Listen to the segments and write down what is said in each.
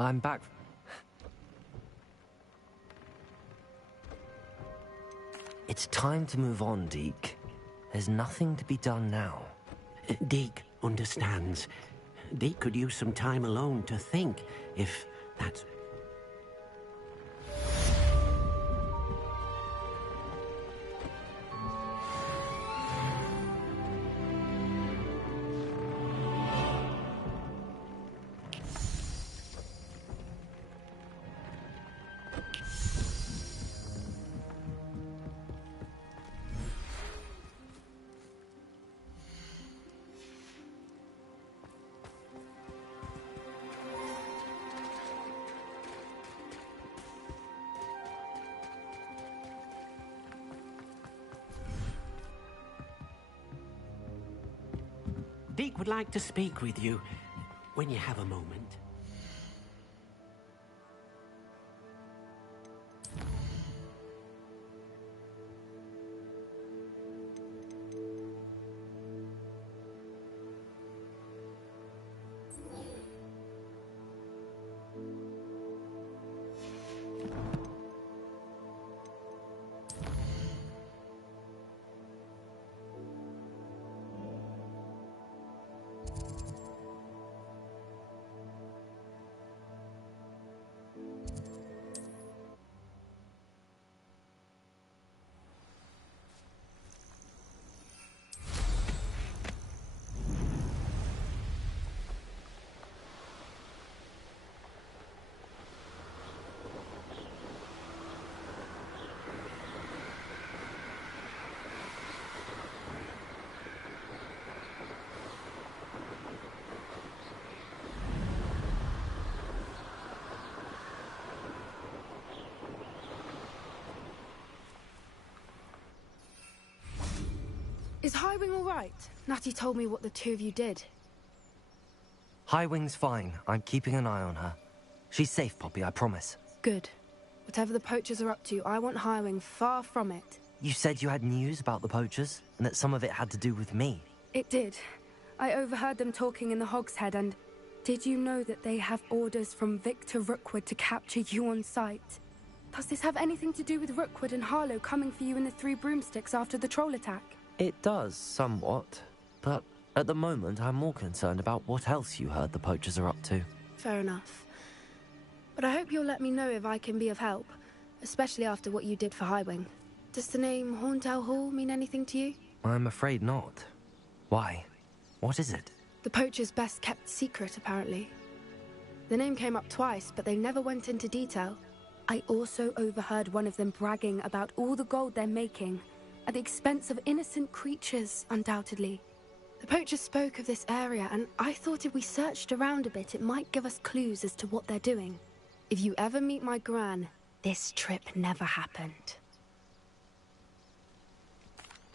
I'm back. It's time to move on, Deke. There's nothing to be done now. Deke understands. Deke could use some time alone to think, if that's... Deke would like to speak with you when you have a moment. Is Highwing all right? Natty told me what the two of you did. Highwing's fine. I'm keeping an eye on her. She's safe, Poppy, I promise. Good. Whatever the poachers are up to, I want Highwing far from it. You said you had news about the poachers, and that some of it had to do with me. It did. I overheard them talking in the Hogshead, and did you know that they have orders from Victor Rookwood to capture you on sight? Does this have anything to do with Rookwood and Harlow coming for you in the Three Broomsticks after the troll attack? It does, somewhat. But at the moment, I'm more concerned about what else you heard the poachers are up to. Fair enough. But I hope you'll let me know if I can be of help, especially after what you did for Highwing. Does the name Haunted Hall mean anything to you? I'm afraid not. Why? What is it? The poacher's best kept secret, apparently. The name came up twice, but they never went into detail. I also overheard one of them bragging about all the gold they're making, at the expense of innocent creatures, undoubtedly. The poachers spoke of this area, and I thought if we searched around a bit, it might give us clues as to what they're doing. If you ever meet my gran, this trip never happened.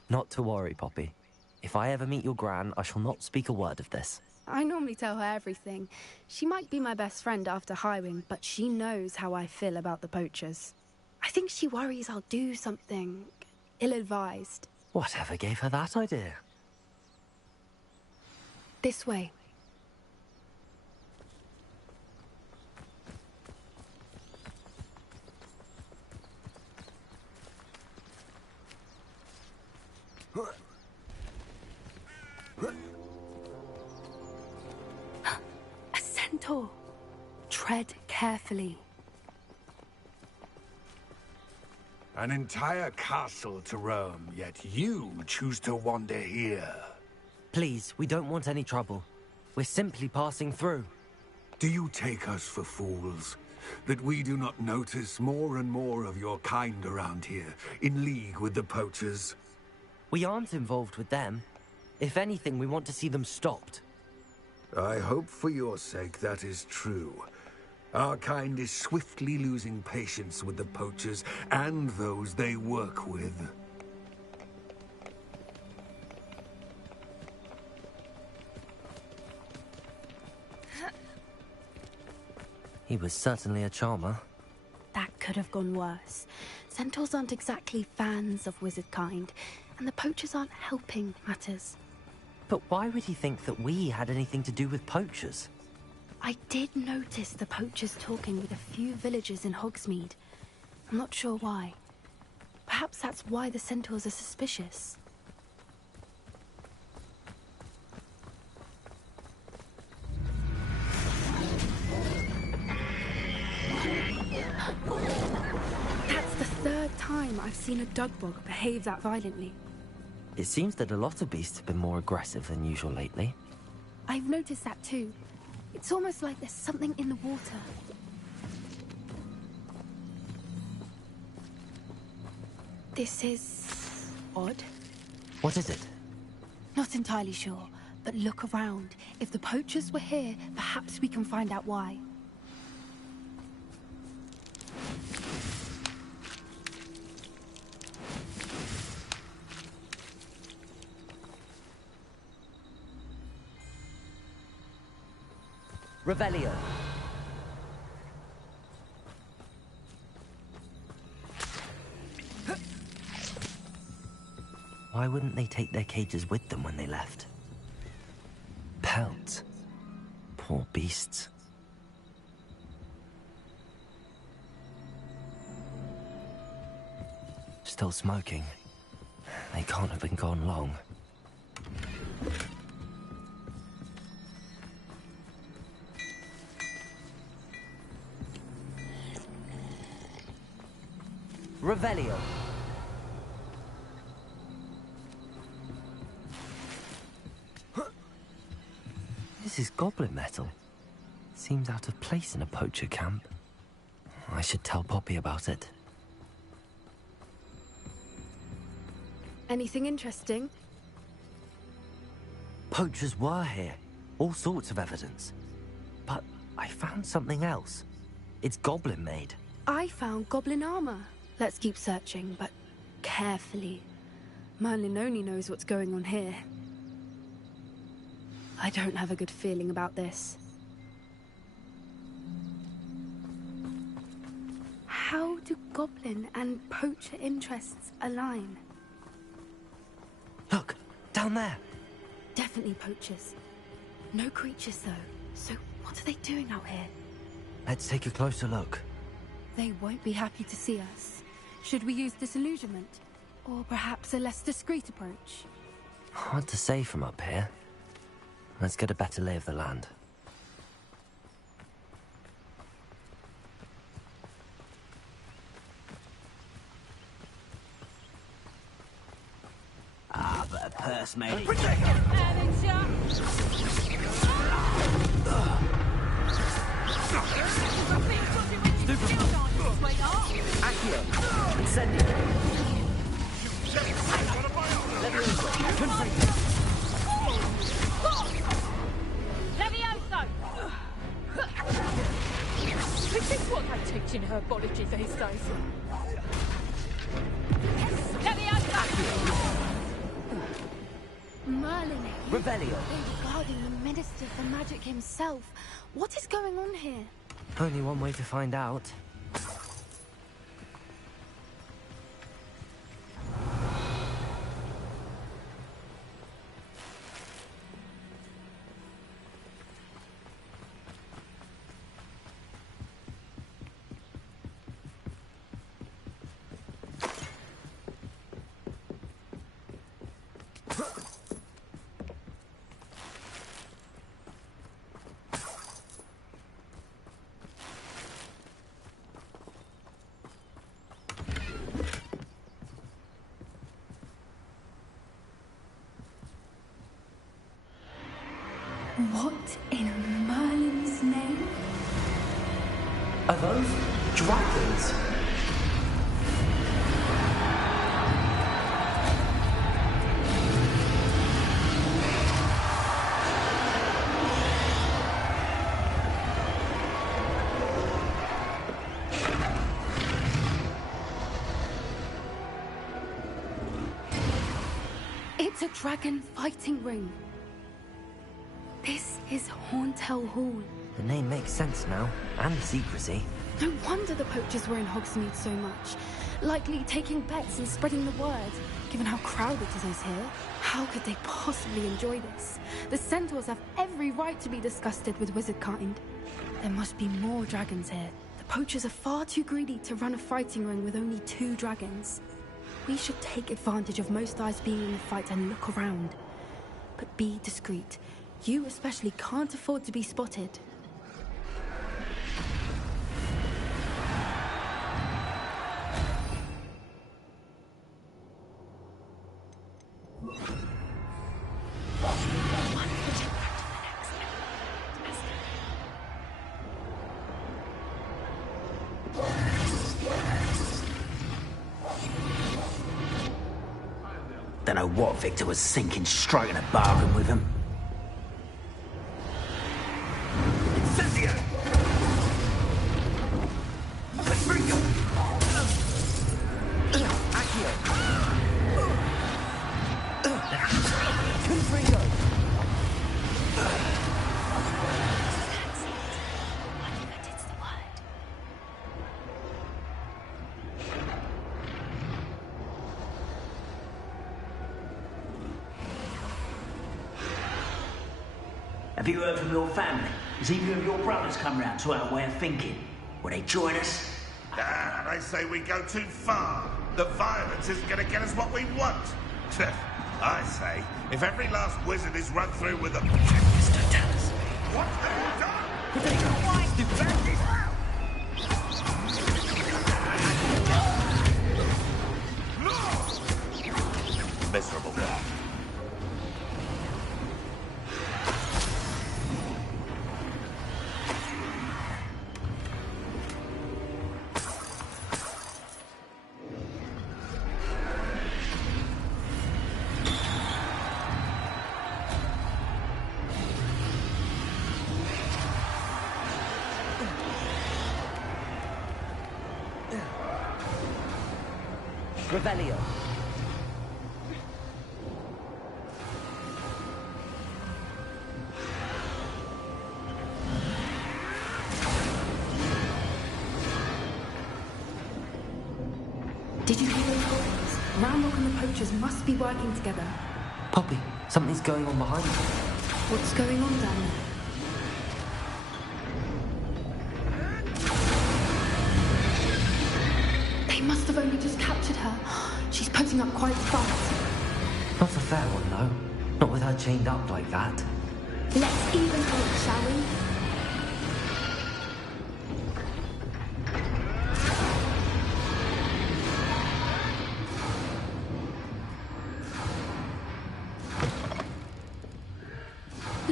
Not to worry, Poppy. If I ever meet your gran, I shall not speak a word of this. I normally tell her everything. She might be my best friend after Highwing, but she knows how I feel about the poachers. I think she worries I'll do something ill-advised. Whatever gave her that idea? This way. A centaur. Tread carefully. An entire castle to roam, yet you choose to wander here. Please, we don't want any trouble. We're simply passing through. Do you take us for fools? That we do not notice more and more of your kind around here, in league with the poachers? We aren't involved with them. If anything, we want to see them stopped. I hope for your sake that is true. Our kind is swiftly losing patience with the poachers and those they work with. He was certainly a charmer. That could have gone worse. Centaurs aren't exactly fans of wizard kind, and the poachers aren't helping matters. But why would he think that we had anything to do with poachers? I did notice the poachers talking with a few villagers in Hogsmeade. I'm not sure why. Perhaps that's why the centaurs are suspicious. That's the third time I've seen a dugbog behave that violently. It seems that a lot of beasts have been more aggressive than usual lately. I've noticed that too. It's almost like there's something in the water. This is odd. What is it? Not entirely sure, but look around. If the poachers were here, perhaps we can find out why. Revelio. Why wouldn't they take their cages with them when they left? Pelts. Poor beasts. Still smoking. They can't have been gone long. Revelio. This is goblin metal. Seems out of place in a poacher camp. I should tell Poppy about it. Anything interesting? Poachers were here. All sorts of evidence. But I found something else. It's goblin made. I found goblin armor. Let's keep searching, but carefully. Merlin only knows what's going on here. I don't have a good feeling about this. How do goblin and poacher interests align? Look, down there. Definitely poachers. No creatures, though. So what are they doing out here? Let's take a closer look. They won't be happy to see us. Should we use disillusionment? Or perhaps a less discreet approach? Hard to say from up here. Let's get a better lay of the land. Ah, but a purse made. Accio! Incendio! This is what they teach in herbology these days. Merlin, Revelio! they're guarding the Minister for Magic himself. What is going on here? Only one way to find out. What in Merlin's name? Are those dragons? It's a dragon fighting ring. This is Haunted Hall. The name makes sense now, and the secrecy. No wonder the poachers were in Hogsmeade so much. Likely taking bets and spreading the word, given how crowded it is here. How could they possibly enjoy this? The centaurs have every right to be disgusted with wizard kind. There must be more dragons here. The poachers are far too greedy to run a fighting ring with only 2 dragons. We should take advantage of most eyes being in the fight and look around. But be discreet. You especially can't afford to be spotted. Don't know what Victor was thinking, striking a bargain with him. Have you heard from your family? Has either of your brothers come round to our way of thinking? Will they join us? Ah, they say we go too far. The violence isn't going to get us what we want. I say, if every last wizard is run through with a... Mr. Tell us. What have you done? Miserable guy. Revelio. Did you hear those calls? Ramrock and the poachers must be working together. Poppy, something's going on behind you. What's going on down there? They must have only just captured her. She's putting up quite a fight. Not a fair one, though. Not with her chained up like that. Let's even hope, shall we?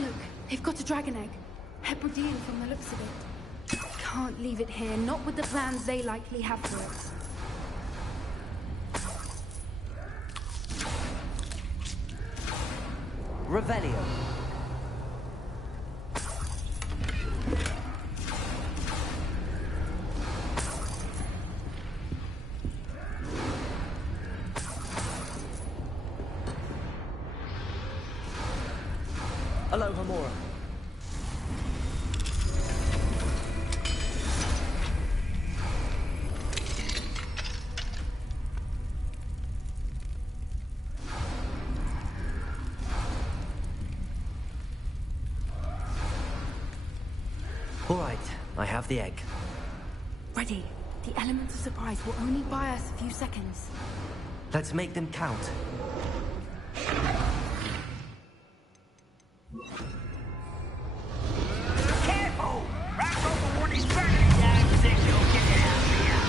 Look, they've got a dragon egg. Hebridean from the looks of it. Can't leave it here, not with the plans they likely have for it. Revelio. Aloha Mora. All right, I have the egg. Ready. The element of surprise will only buy us a few seconds. Let's make them count. Careful! Right over one is burning. That's it, you'll get it out of here.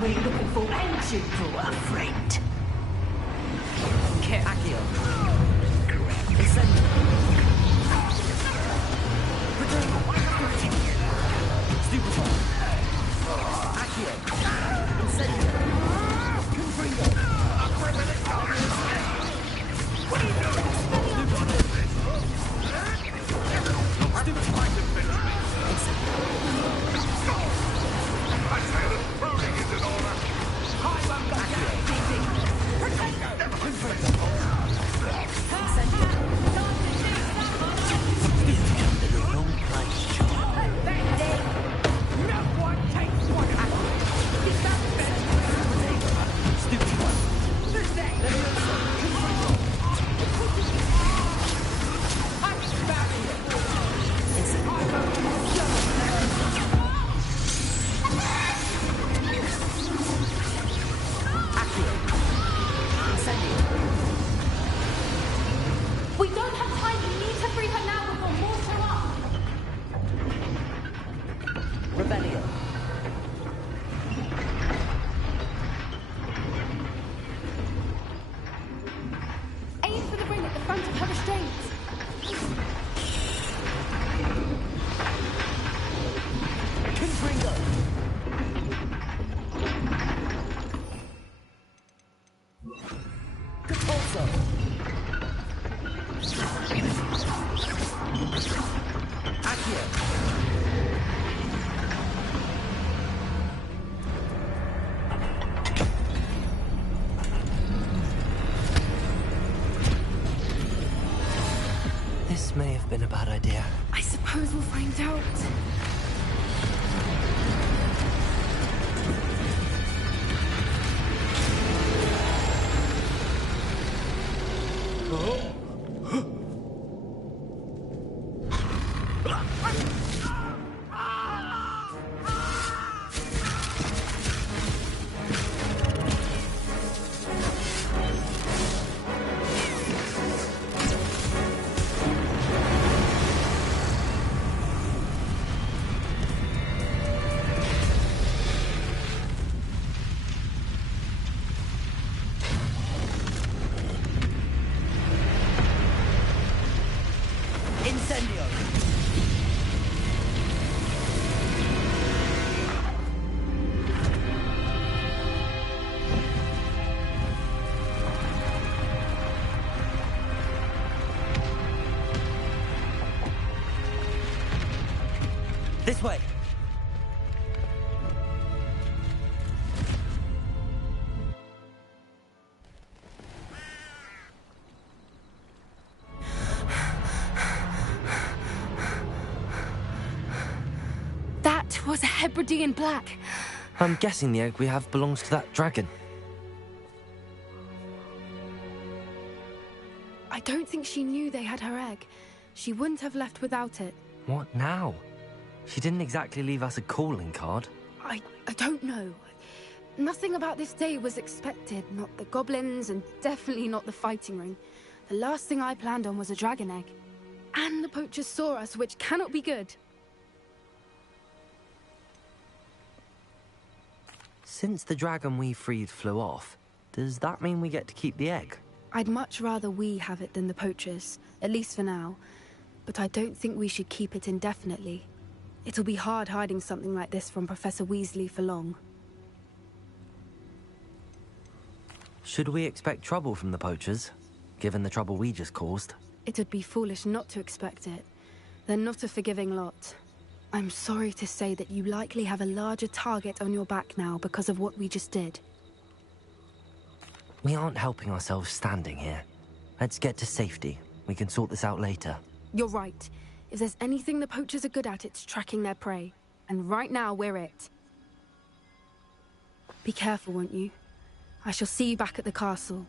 one we're looking for and you for a friend. Accio. Incendio. Stupefy. Accio. Incendio. Confringo. This may have been a bad idea. I suppose we'll find out. This way. That was a Hebridean black. I'm guessing the egg we have belongs to that dragon. I don't think she knew they had her egg. She wouldn't have left without it. What now? She didn't exactly leave us a calling card. I don't know. Nothing about this day was expected. Not the goblins, and definitely not the fighting ring. The last thing I planned on was a dragon egg. And the poachers saw us, which cannot be good. Since the dragon we freed flew off, does that mean we get to keep the egg? I'd much rather we have it than the poachers, at least for now. But I don't think we should keep it indefinitely. It'll be hard hiding something like this from Professor Weasley for long. Should we expect trouble from the poachers, given the trouble we just caused? It'd be foolish not to expect it. They're not a forgiving lot. I'm sorry to say that you likely have a larger target on your back now because of what we just did. We aren't helping ourselves standing here. Let's get to safety. We can sort this out later. You're right. If there's anything the poachers are good at, it's tracking their prey. And right now, we're it. Be careful, won't you? I shall see you back at the castle.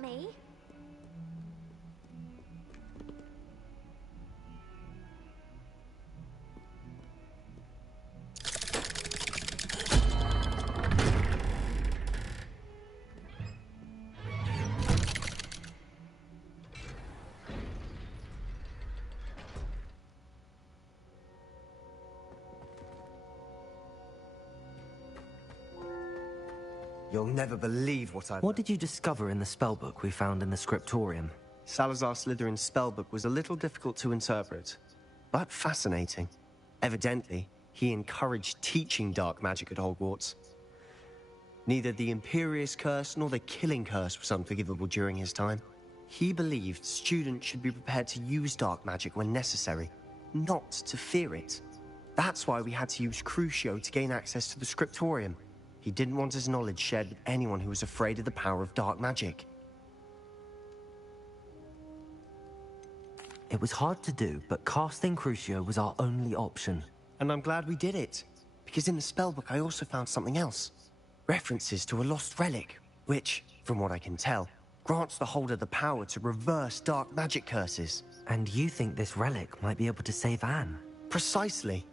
me. You'll never believe what I've... What did you discover in the spellbook we found in the scriptorium? Salazar Slytherin's spellbook was a little difficult to interpret, but fascinating. Evidently, he encouraged teaching dark magic at Hogwarts. Neither the Imperious Curse nor the Killing Curse was unforgivable during his time. He believed students should be prepared to use dark magic when necessary, not to fear it. That's why we had to use Crucio to gain access to the scriptorium. He didn't want his knowledge shared with anyone who was afraid of the power of dark magic. It was hard to do, but casting Crucio was our only option. And I'm glad we did it, because in the spellbook I also found something else. References to a lost relic, which, from what I can tell, grants the holder the power to reverse dark magic curses. And you think this relic might be able to save Anne? Precisely.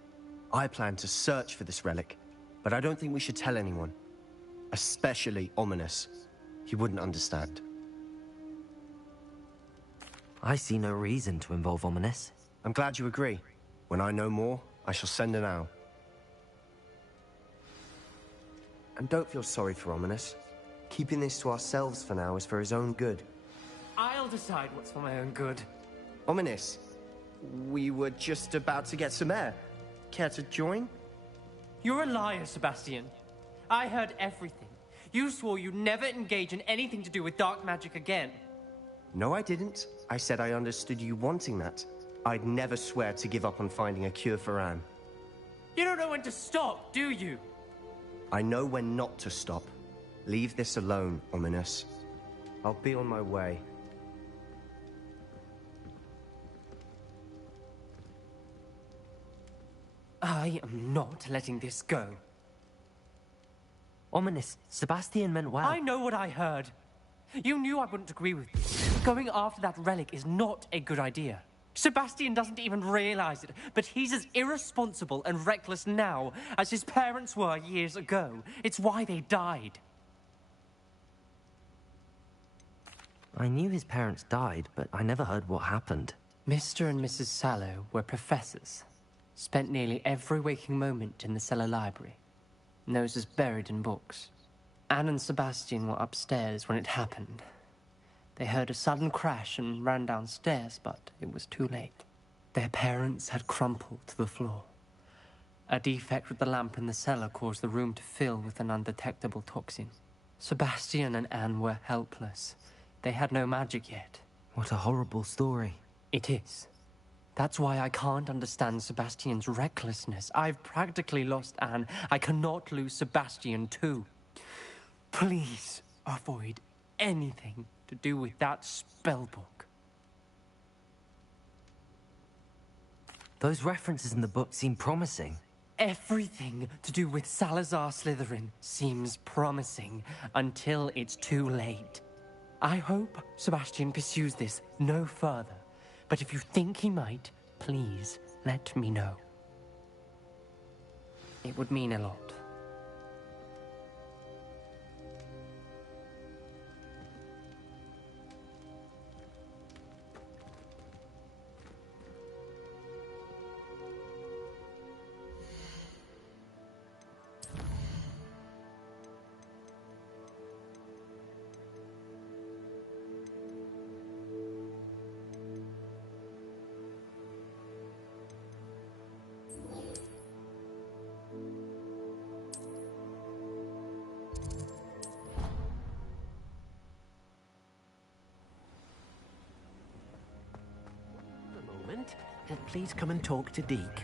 I plan to search for this relic, but I don't think we should tell anyone. Especially Ominous. He wouldn't understand. I see no reason to involve Ominous. I'm glad you agree. When I know more, I shall send an owl. And don't feel sorry for Ominous. Keeping this to ourselves for now is for his own good. I'll decide what's for my own good. Ominous, we were just about to get some air. Care to join? You're a liar, Sebastian. I heard everything. You swore you'd never engage in anything to do with dark magic again. No, I didn't. I said I understood you wanting that. I'd never swear to give up on finding a cure for Anne. You don't know when to stop, do you? I know when not to stop. Leave this alone, Ominous. I'll be on my way. I am not letting this go. Ominous, Sebastian meant well. I know what I heard. You knew I wouldn't agree with you. Going after that relic is not a good idea. Sebastian doesn't even realize it, but he's as irresponsible and reckless now as his parents were years ago. It's why they died. I knew his parents died, but I never heard what happened. Mr. and Mrs. Sallow were professors. Spent nearly every waking moment in the cellar library. Noses buried in books. Anne and Sebastian were upstairs when it happened. They heard a sudden crash and ran downstairs, but it was too late. Their parents had crumpled to the floor. A defect with the lamp in the cellar caused the room to fill with an undetectable toxin. Sebastian and Anne were helpless. They had no magic yet. What a horrible story. It is. That's why I can't understand Sebastian's recklessness. I've practically lost Anne. I cannot lose Sebastian too. Please avoid anything to do with that spellbook. Those references in the book seem promising. Everything to do with Salazar Slytherin seems promising until it's too late. I hope Sebastian pursues this no further. But if you think he might, please let me know. It would mean a lot. Please come and talk to Deke.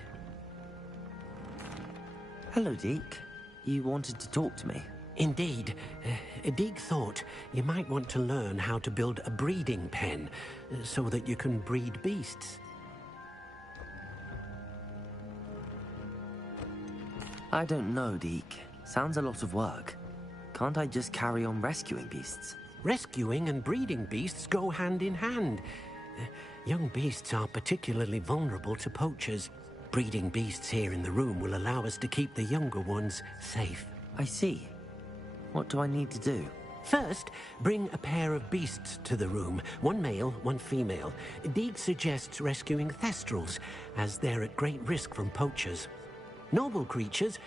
Hello, Deke. You wanted to talk to me? Indeed. Deke thought you might want to learn how to build a breeding pen so that you can breed beasts. I don't know, Deke. Sounds a lot of work. Can't I just carry on rescuing beasts? Rescuing and breeding beasts go hand in hand. Young beasts are particularly vulnerable to poachers. Breeding beasts here in the room will allow us to keep the younger ones safe. I see. What do I need to do? First, bring a pair of beasts to the room. One male, one female. Deeg suggests rescuing thestrals, as they're at great risk from poachers. Noble creatures,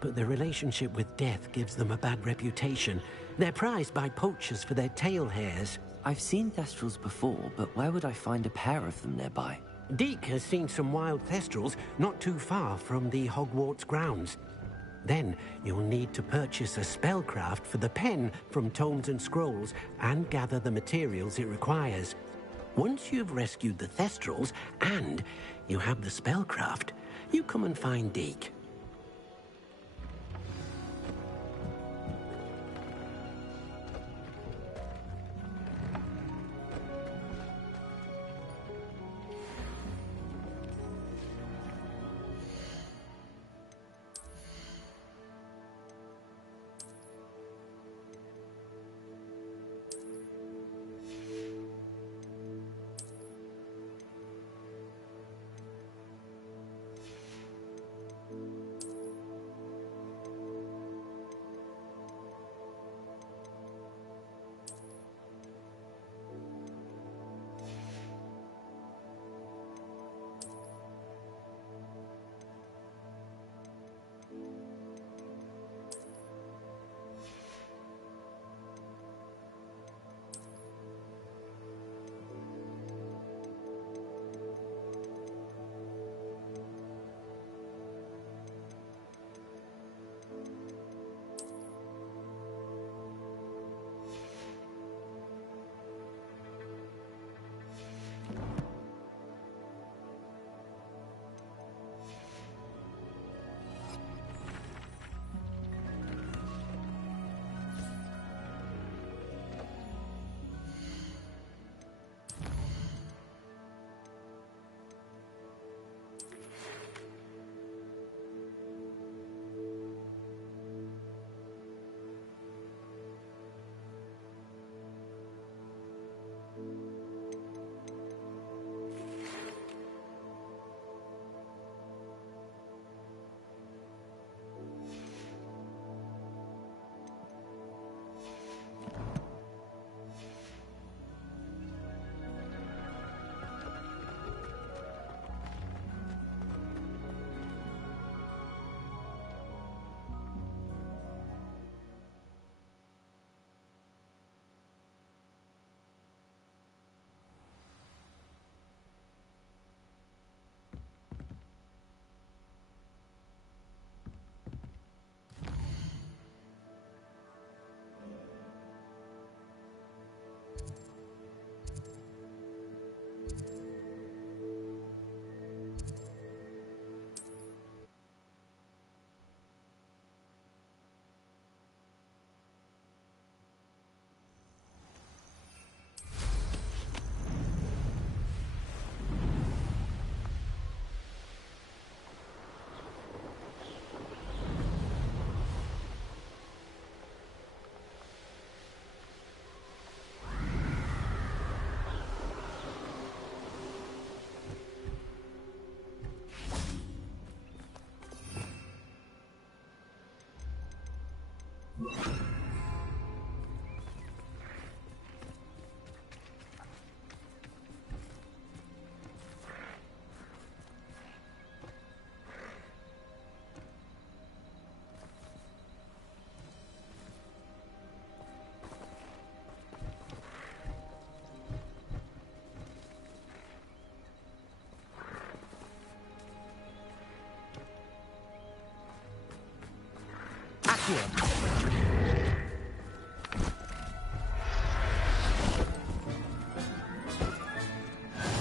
but their relationship with death gives them a bad reputation. They're prized by poachers for their tail hairs. I've seen thestrals before, but where would I find a pair of them nearby? Deek has seen some wild thestrals not too far from the Hogwarts grounds. Then you'll need to purchase a spellcraft for the pen from Tomes and Scrolls and gather the materials it requires. Once you've rescued the thestrals and you have the spellcraft, you come and find Deek.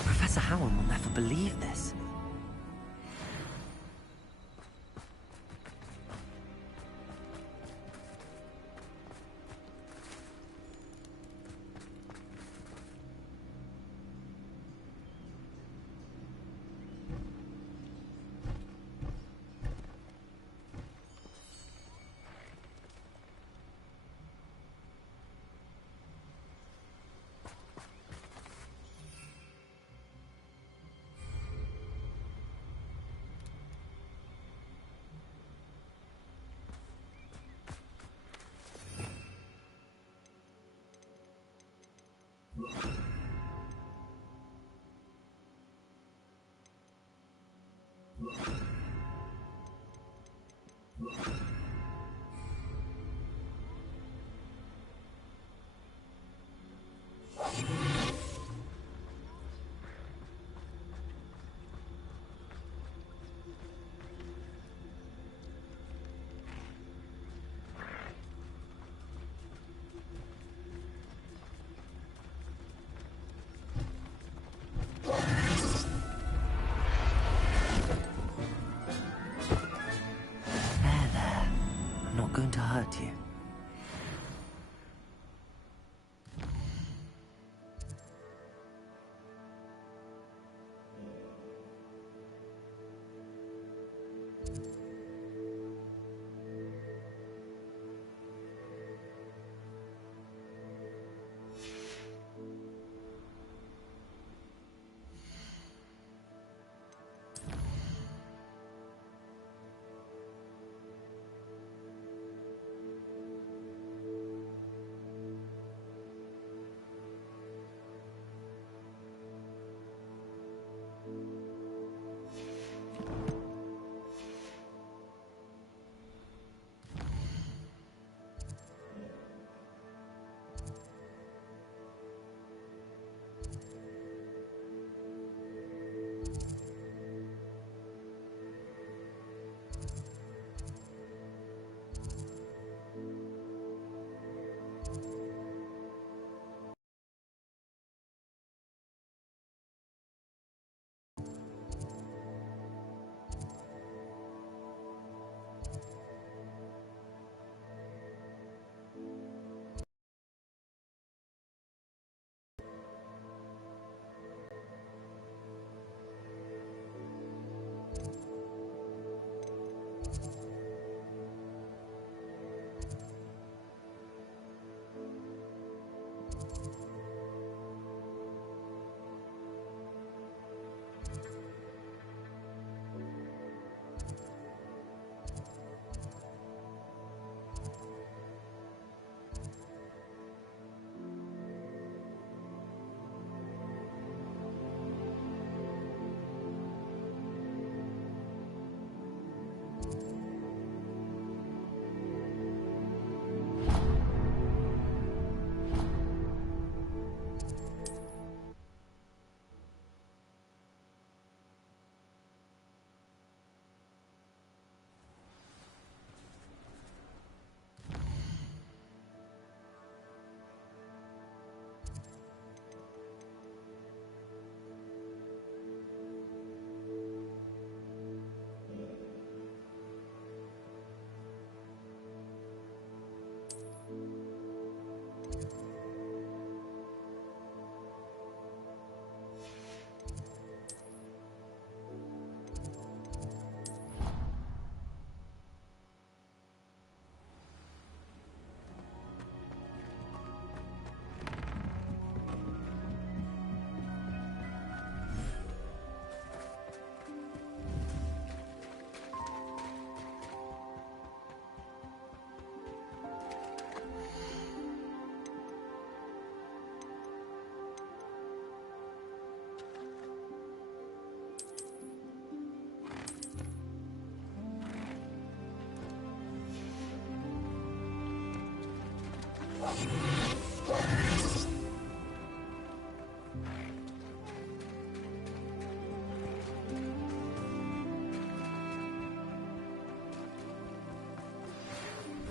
Professor Howard will never believe this. Going to hurt you.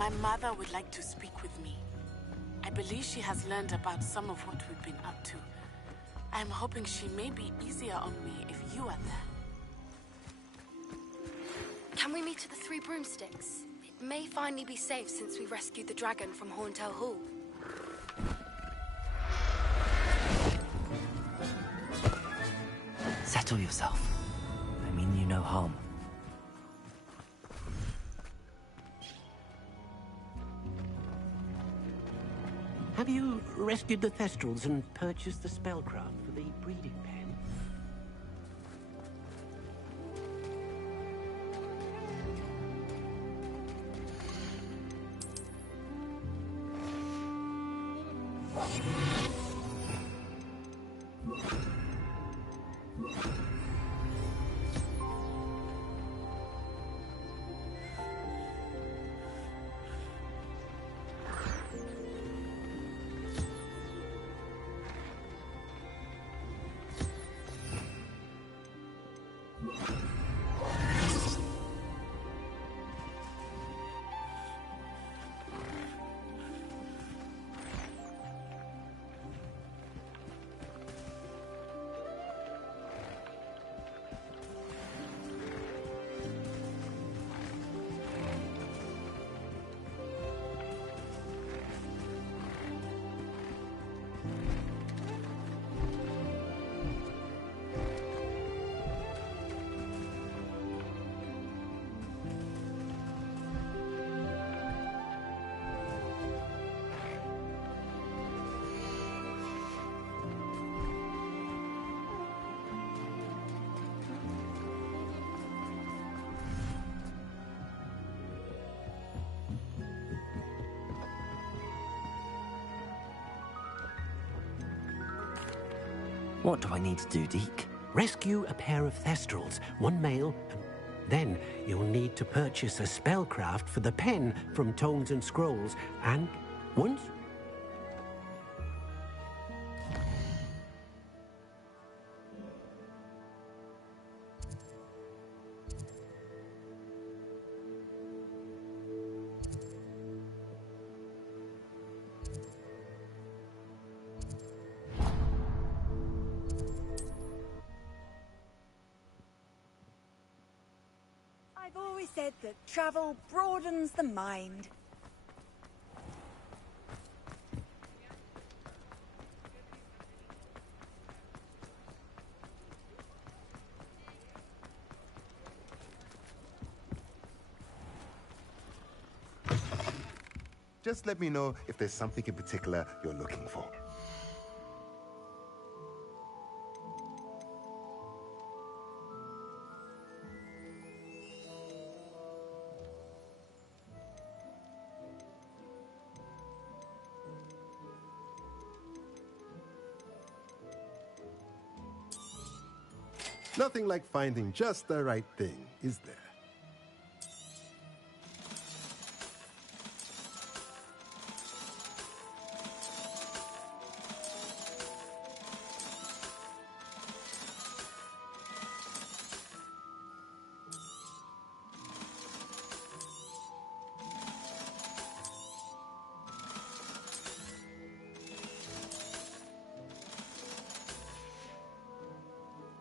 My mother would like to speak with me. I believe she has learned about some of what we've been up to. I'm hoping she may be easier on me if you are there. Can we meet at the Three Broomsticks? It may finally be safe since we rescued the dragon from Haunted Hall. Settle yourself. I mean you no harm. Have you rescued the Thestrals and purchased the spellcraft for the breeding pen? What do I need to do, Deke? Rescue a pair of Thestrals, one male, and then you'll need to purchase a spellcraft for the pen from Tomes and Scrolls, and once... I've always said that travel broadens the mind. Just let me know if there's something in particular you're looking for. Nothing like finding just the right thing, is there?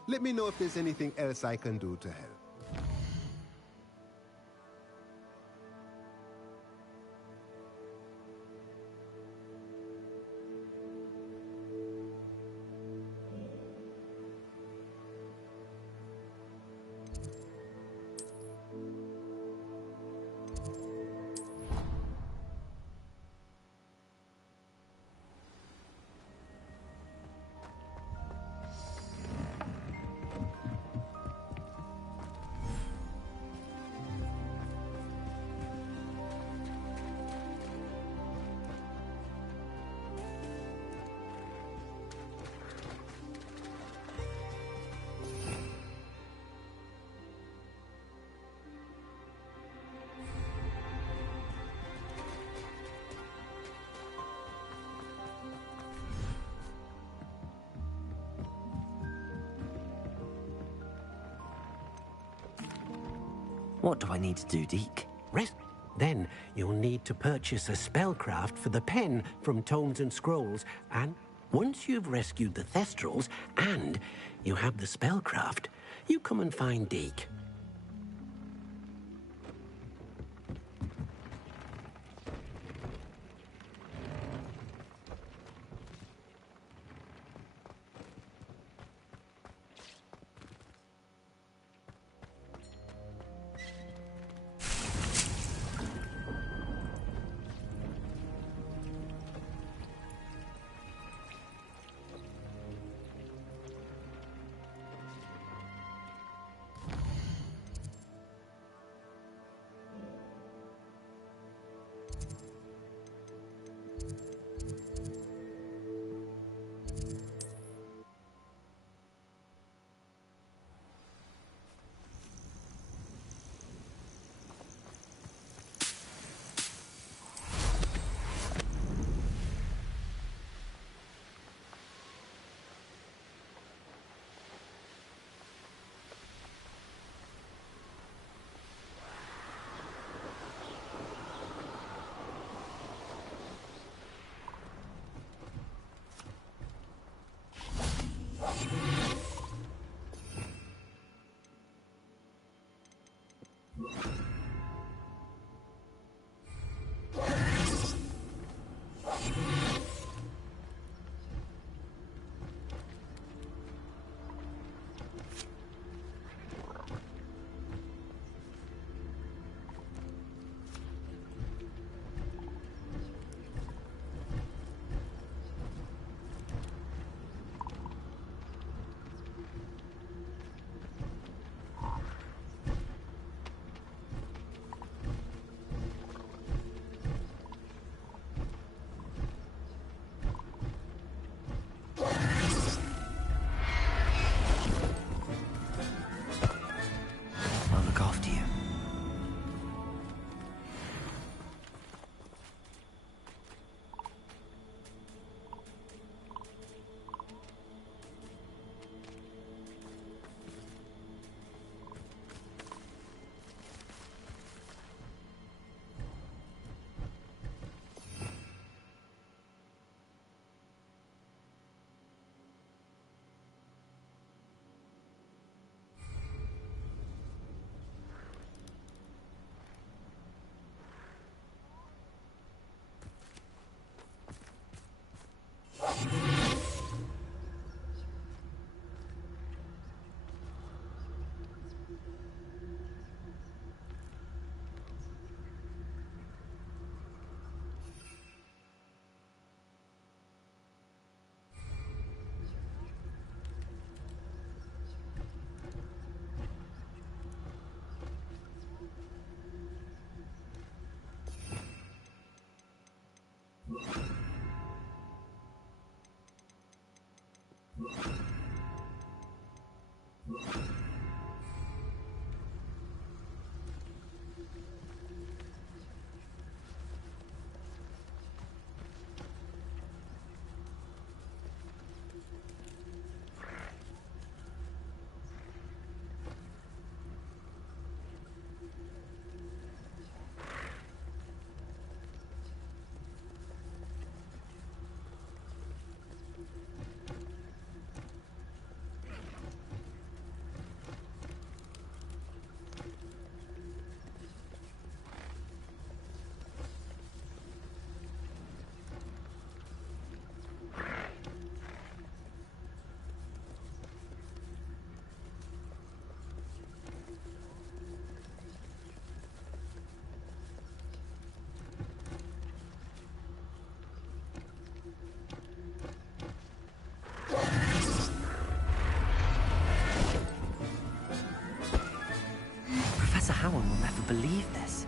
Let me know if there's anything else I can do to help. What do I need to do, Deke? Then you'll need to purchase a spellcraft for the pen from Tomes and Scrolls, and once you've rescued the Thestrals and you have the spellcraft, you come and find Deke. Professor Howard will never believe this.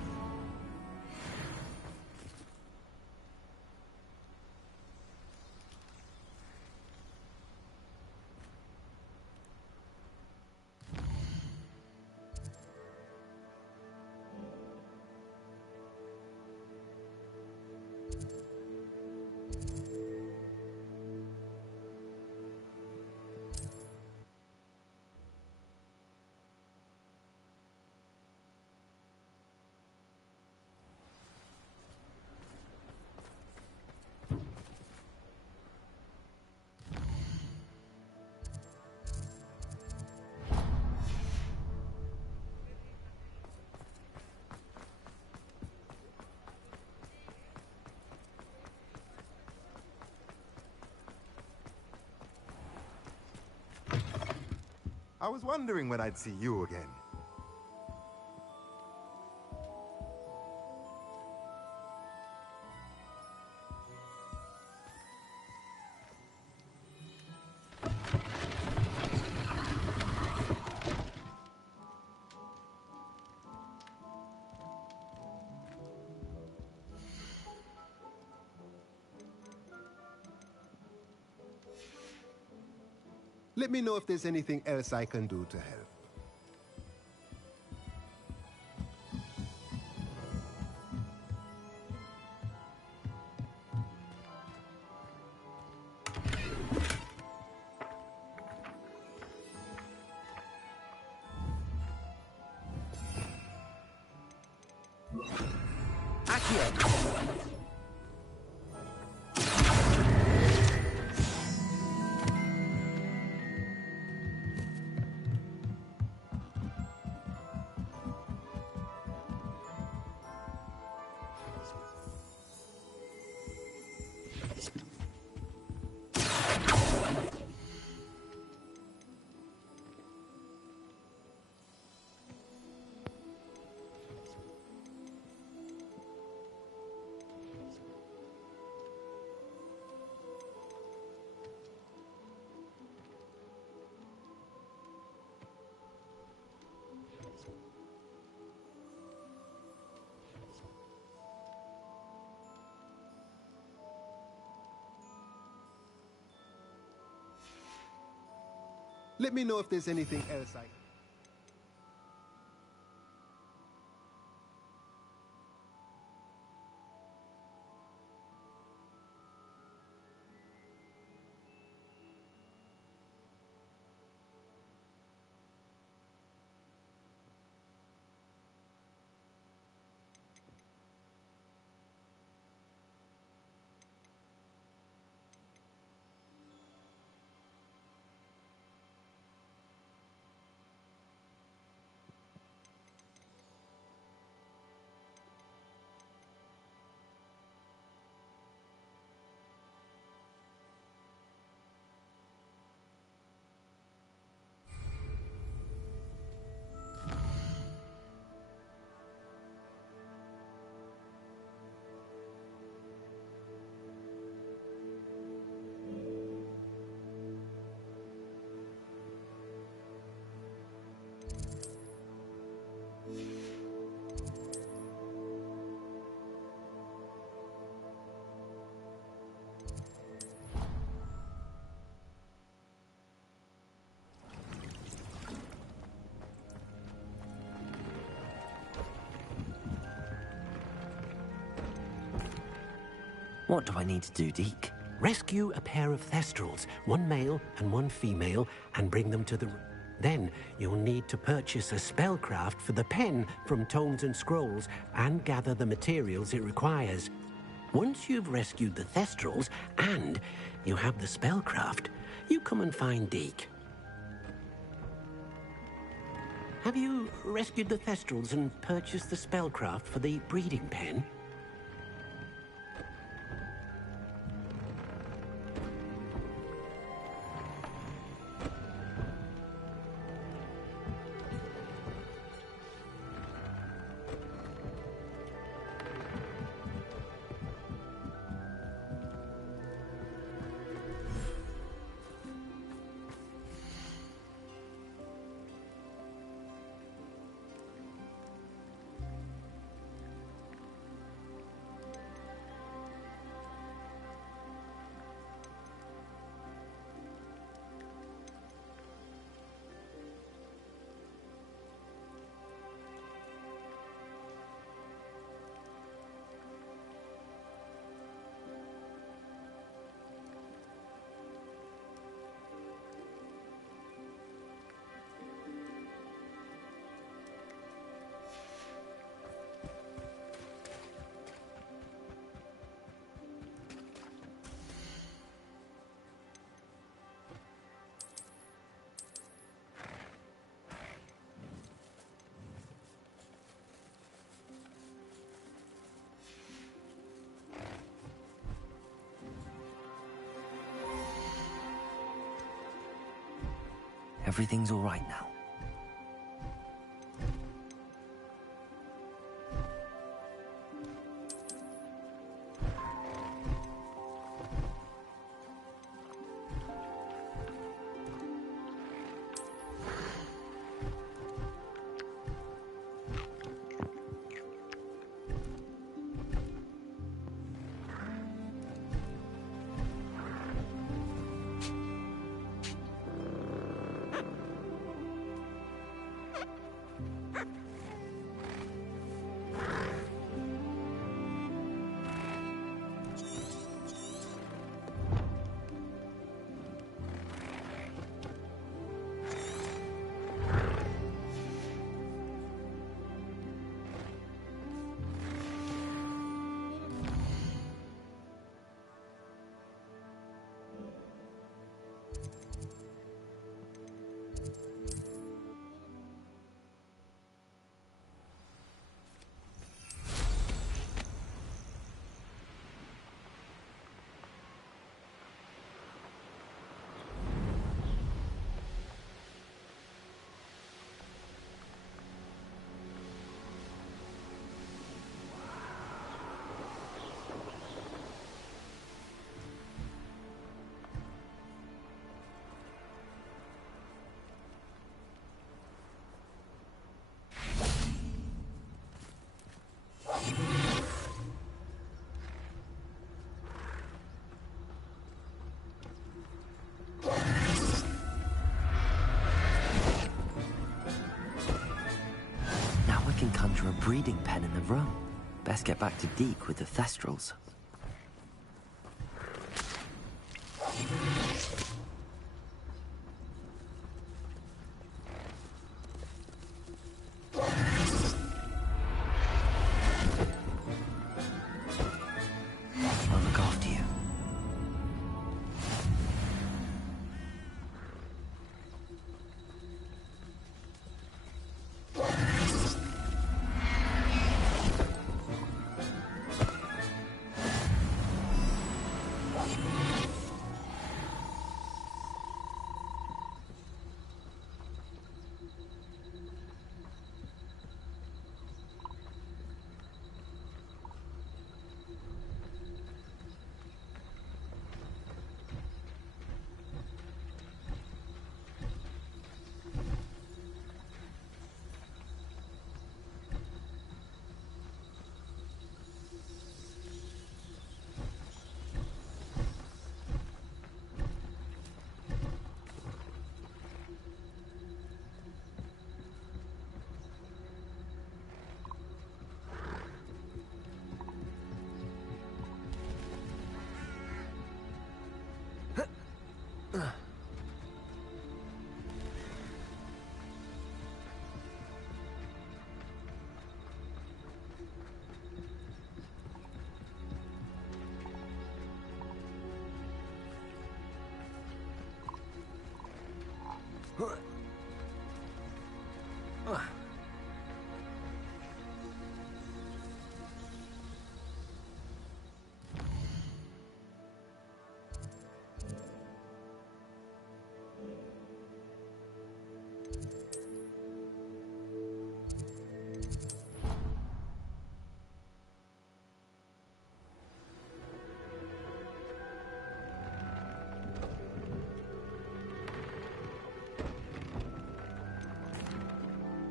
I was wondering when I'd see you again. Let me know if there's anything else I can do to help. Let me know if there's anything else I... What do I need to do, Deke? Rescue a pair of Thestrals, one male and one female, and bring them to the... Then you'll need to purchase a spellcraft for the pen from Tomes and Scrolls and gather the materials it requires. Once you've rescued the Thestrals and you have the spellcraft, you come and find Deke. Have you rescued the Thestrals and purchased the spellcraft for the breeding pen? Everything's all right now. Conjure a breeding pen in the room. Best get back to Deke with the Thestrals. I'll look after you.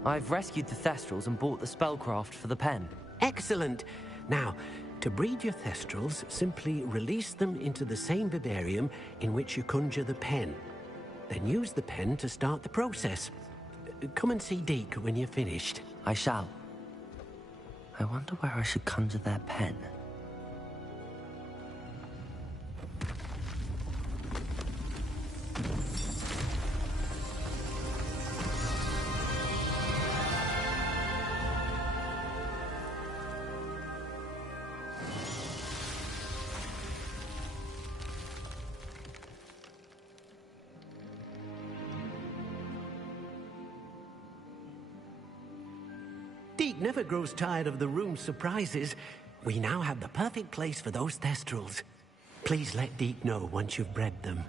I've rescued the Thestrals and bought the spellcraft for the pen. Excellent. Now, to breed your Thestrals, simply release them into the same vivarium in which you conjure the pen. Then use the pen to start the process. Come and see Deke when you're finished. I shall. I wonder where I should conjure their pen. Deke never grows tired of the room's surprises. We now have the perfect place for those Thestrals. Please let Deke know once you've bred them.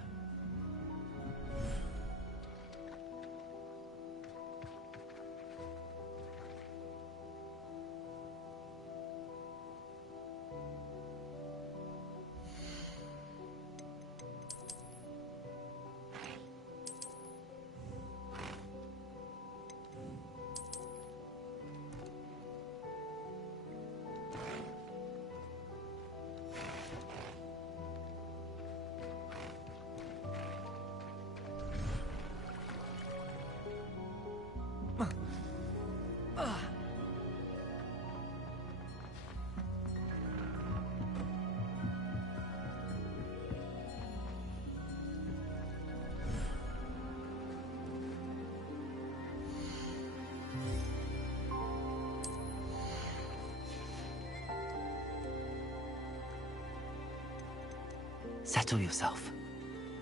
Settle yourself.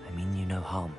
I mean you no harm.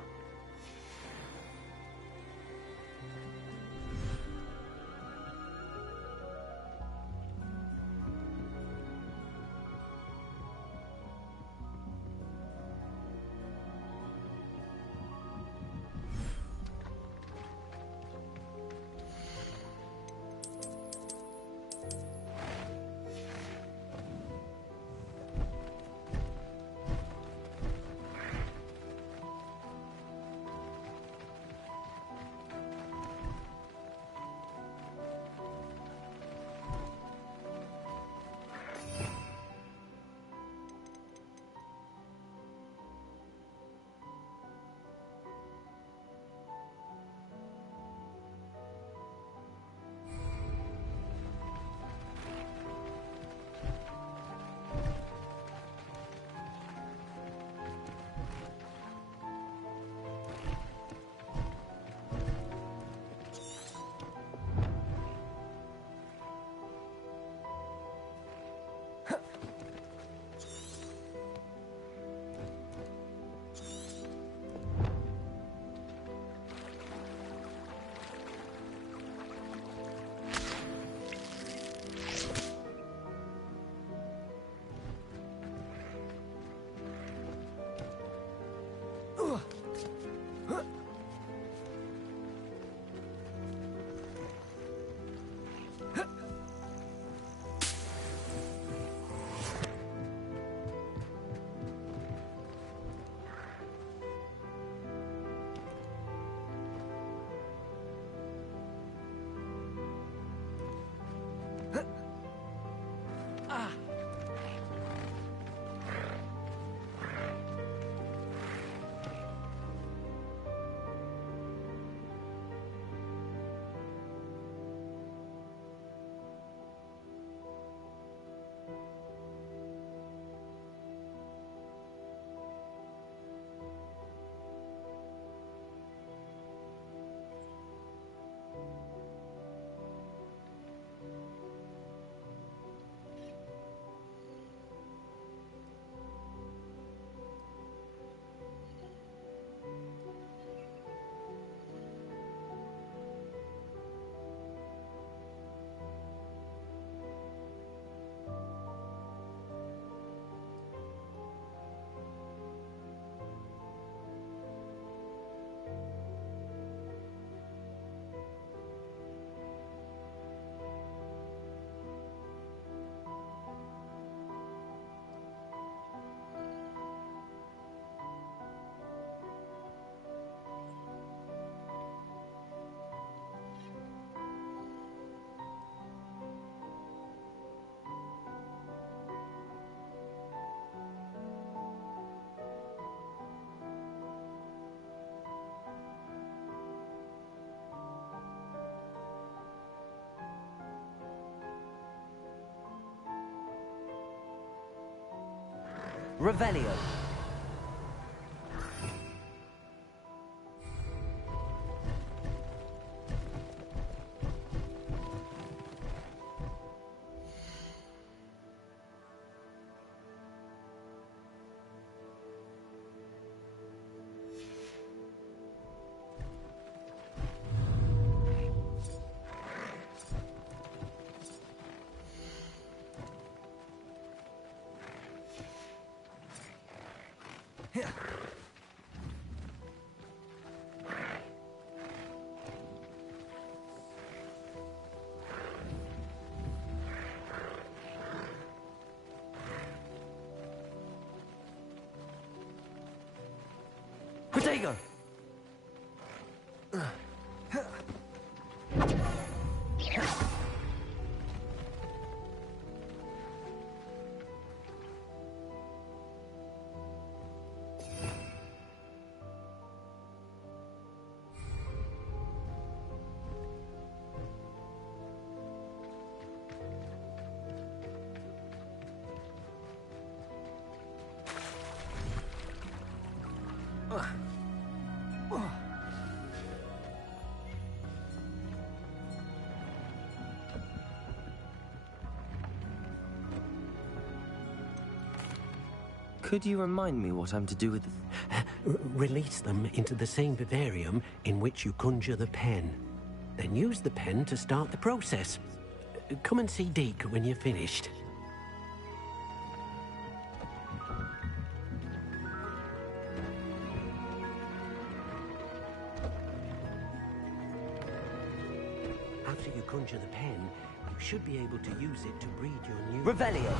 Revelio. Potato! Could you remind me what I'm to do with the... Release them into the same vivarium in which you conjure the pen. Then use the pen to start the process. Come and see Deke when you're finished. After you conjure the pen, you should be able to use it to breed your new... Revelio!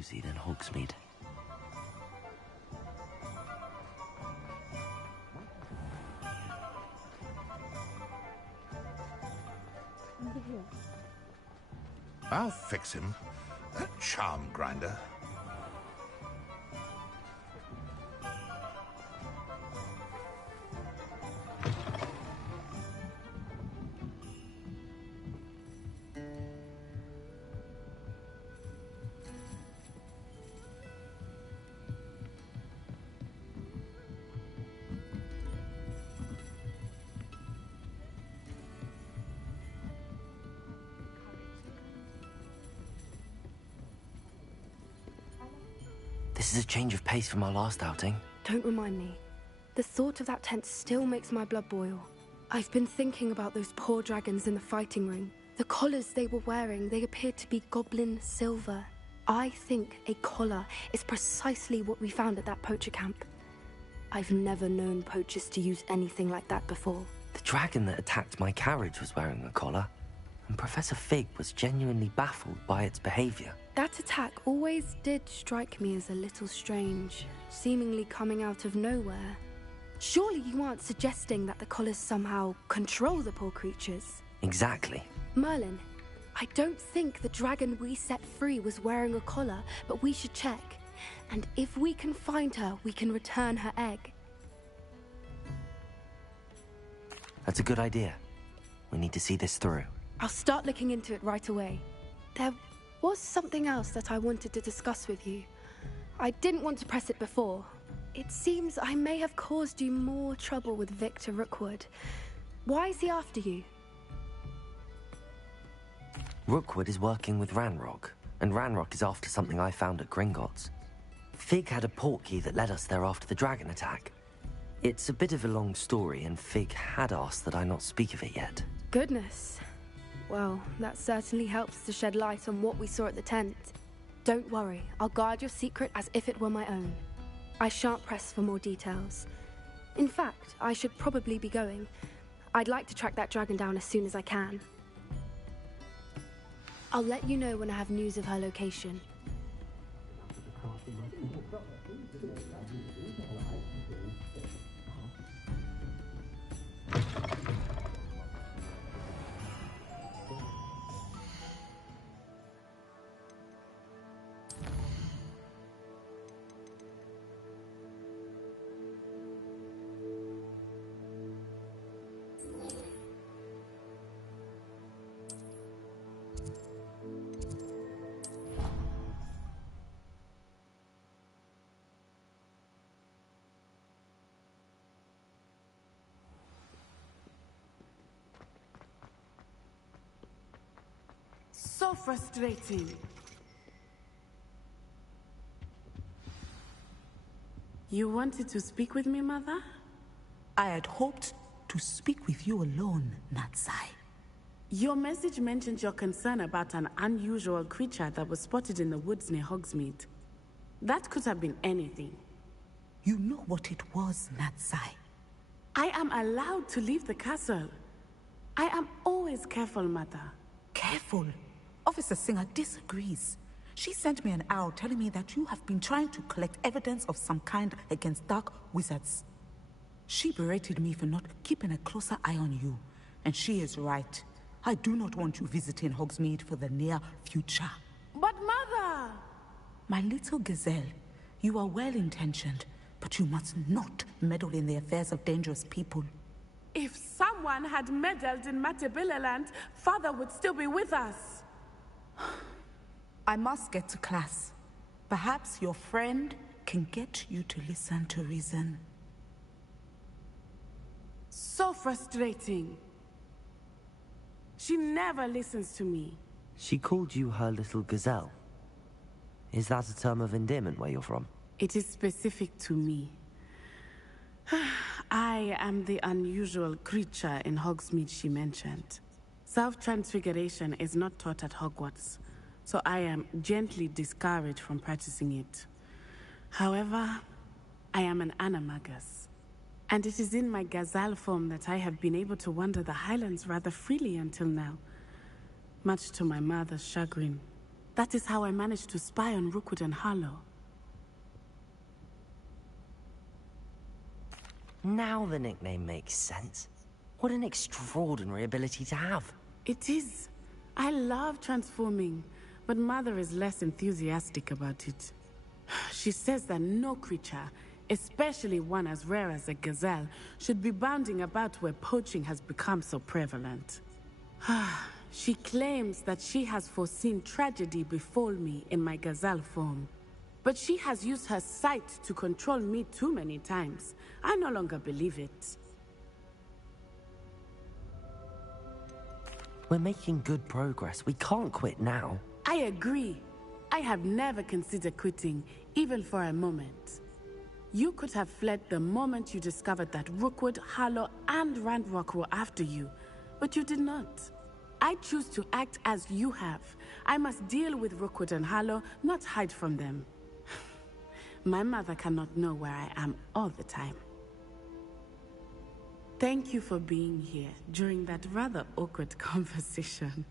cozy than Hogsmeade. I'll fix him. That charm grinder. This is a change of pace from our last outing. Don't remind me. The thought of that tent still makes my blood boil. I've been thinking about those poor dragons in the fighting ring. The collars they were wearing, they appeared to be goblin silver. I think a collar is precisely what we found at that poacher camp. I've never known poachers to use anything like that before. The dragon that attacked my carriage was wearing a collar, and Professor Fig was genuinely baffled by its behavior. That attack always did strike me as a little strange, seemingly coming out of nowhere. Surely you aren't suggesting that the collars somehow control the poor creatures? Exactly. Merlin, I don't think the dragon we set free was wearing a collar, but we should check. And if we can find her, we can return her egg. That's a good idea. We need to see this through. I'll start looking into it right away. There was something else that I wanted to discuss with you. I didn't want to press it before. It seems I may have caused you more trouble with Victor Rookwood. Why is he after you? Rookwood is working with Ranrock, and Ranrock is after something I found at Gringotts. Fig had a portkey that led us there after the dragon attack. It's a bit of a long story, and Fig had asked that I not speak of it yet. Goodness. Well, that certainly helps to shed light on what we saw at the tent. Don't worry, I'll guard your secret as if it were my own. I shan't press for more details. In fact, I should probably be going. I'd like to track that dragon down as soon as I can. I'll let you know when I have news of her location. So frustrating. You wanted to speak with me, Mother? I had hoped to speak with you alone, Natsai. Your message mentioned your concern about an unusual creature that was spotted in the woods near Hogsmeade. That could have been anything. You know what it was, Natsai. I am allowed to leave the castle. I am always careful, Mother. Careful? Officer Singer disagrees. She sent me an owl telling me that you have been trying to collect evidence of some kind against dark wizards. She berated me for not keeping a closer eye on you. And she is right. I do not want you visiting Hogsmeade for the near future. But Mother! My little gazelle, you are well-intentioned, but you must not meddle in the affairs of dangerous people. If someone had meddled in Matabeleland, Father would still be with us. I must get to class. Perhaps your friend can get you to listen to reason. So frustrating. She never listens to me. She called you her little gazelle. Is that a term of endearment where you're from? It is specific to me. I am the unusual creature in Hogsmeade she mentioned. Self-transfiguration is not taught at Hogwarts, so I am gently discouraged from practicing it. However, I am an animagus, and it is in my gazelle form that I have been able to wander the highlands rather freely until now, much to my mother's chagrin. That is how I managed to spy on Rookwood and Harlow. Now the nickname makes sense. What an extraordinary ability to have. It is. I love transforming, but Mother is less enthusiastic about it. She says that no creature, especially one as rare as a gazelle, should be bounding about where poaching has become so prevalent. She claims that she has foreseen tragedy befall me in my gazelle form. But she has used her sight to control me too many times. I no longer believe it. We're making good progress. We can't quit now. I agree. I have never considered quitting, even for a moment. You could have fled the moment you discovered that Rookwood, Harlow, and Ranrock were after you, but you did not. I choose to act as you have. I must deal with Rookwood and Harlow, not hide from them. My mother cannot know where I am all the time. Thank you for being here during that rather awkward conversation.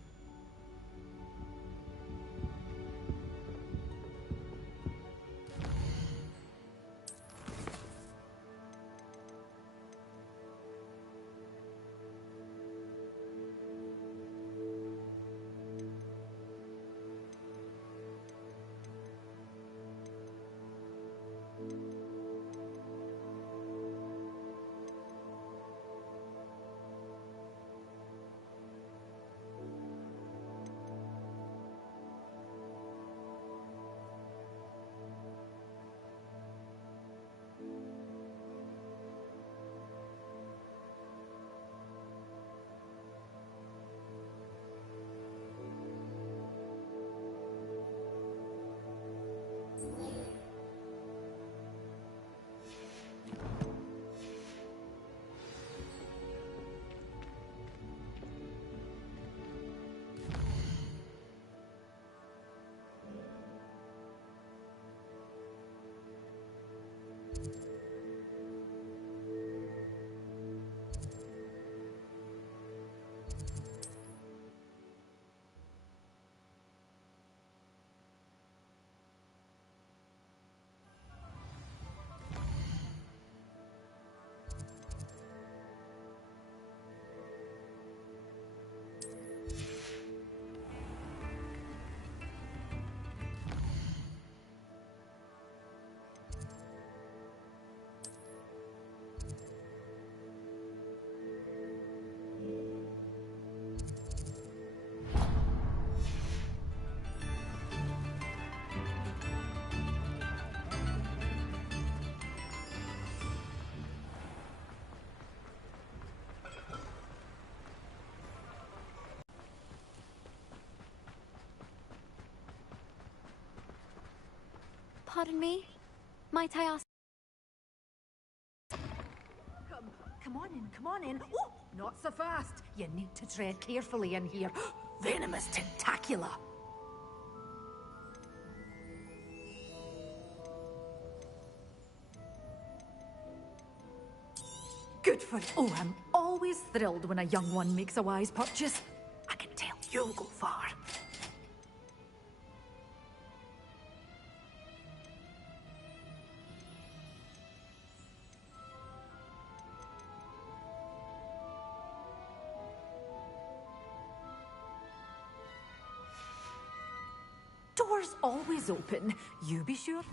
Pardon me? Might I ask? Come on in, come on in. Oh, not so fast. You need to tread carefully in here. Venomous tentacula. Good for you. Oh, I'm always thrilled when a young one makes a wise purchase. I can tell you'll go far. Door's always open. You be sure.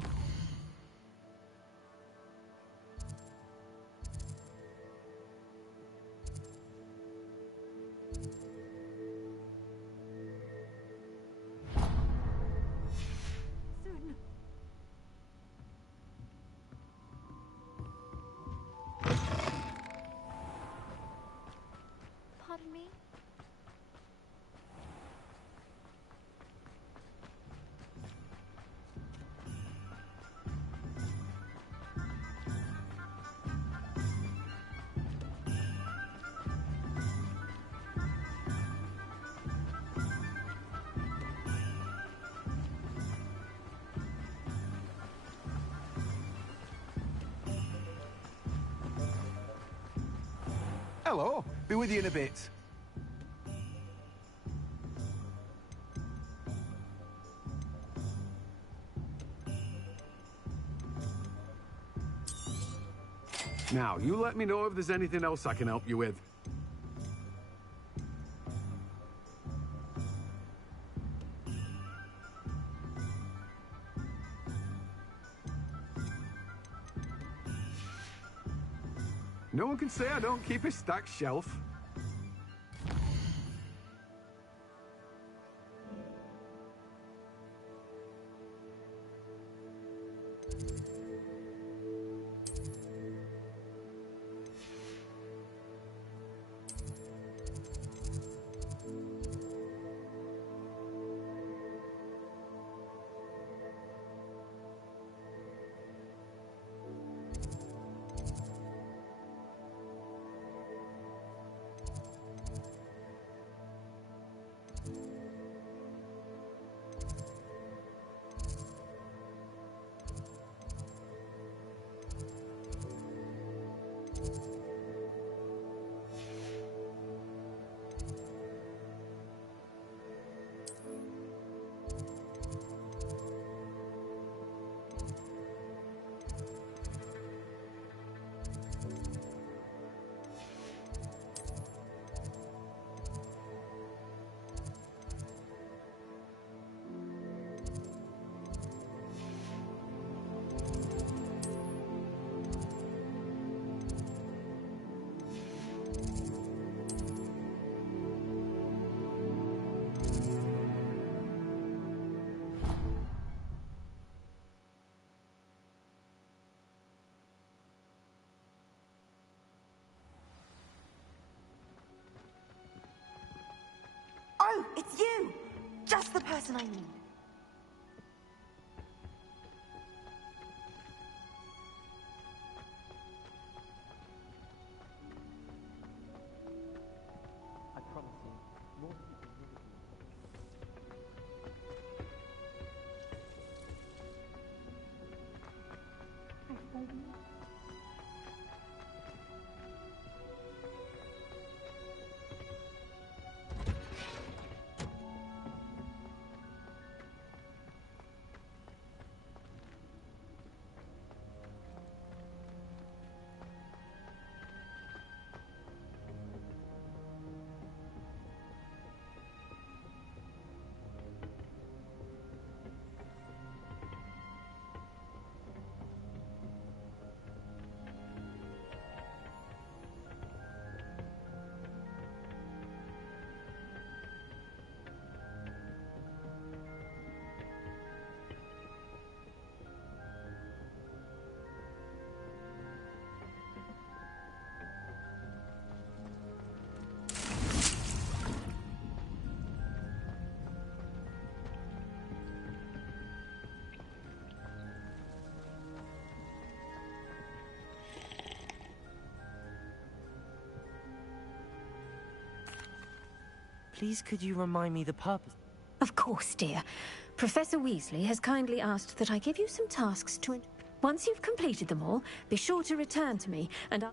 Soon. Pardon me? Hello. Be with you in a bit. Now, you let me know if there's anything else I can help you with. No one can say I don't keep a stacked shelf. Oh, it's you! Just the person I need. I promise you, more people will be. Please, could you remind me the purpose? Of course, dear. Professor Weasley has kindly asked that I give you some tasks to... Once you've completed them all, be sure to return to me, and I'll...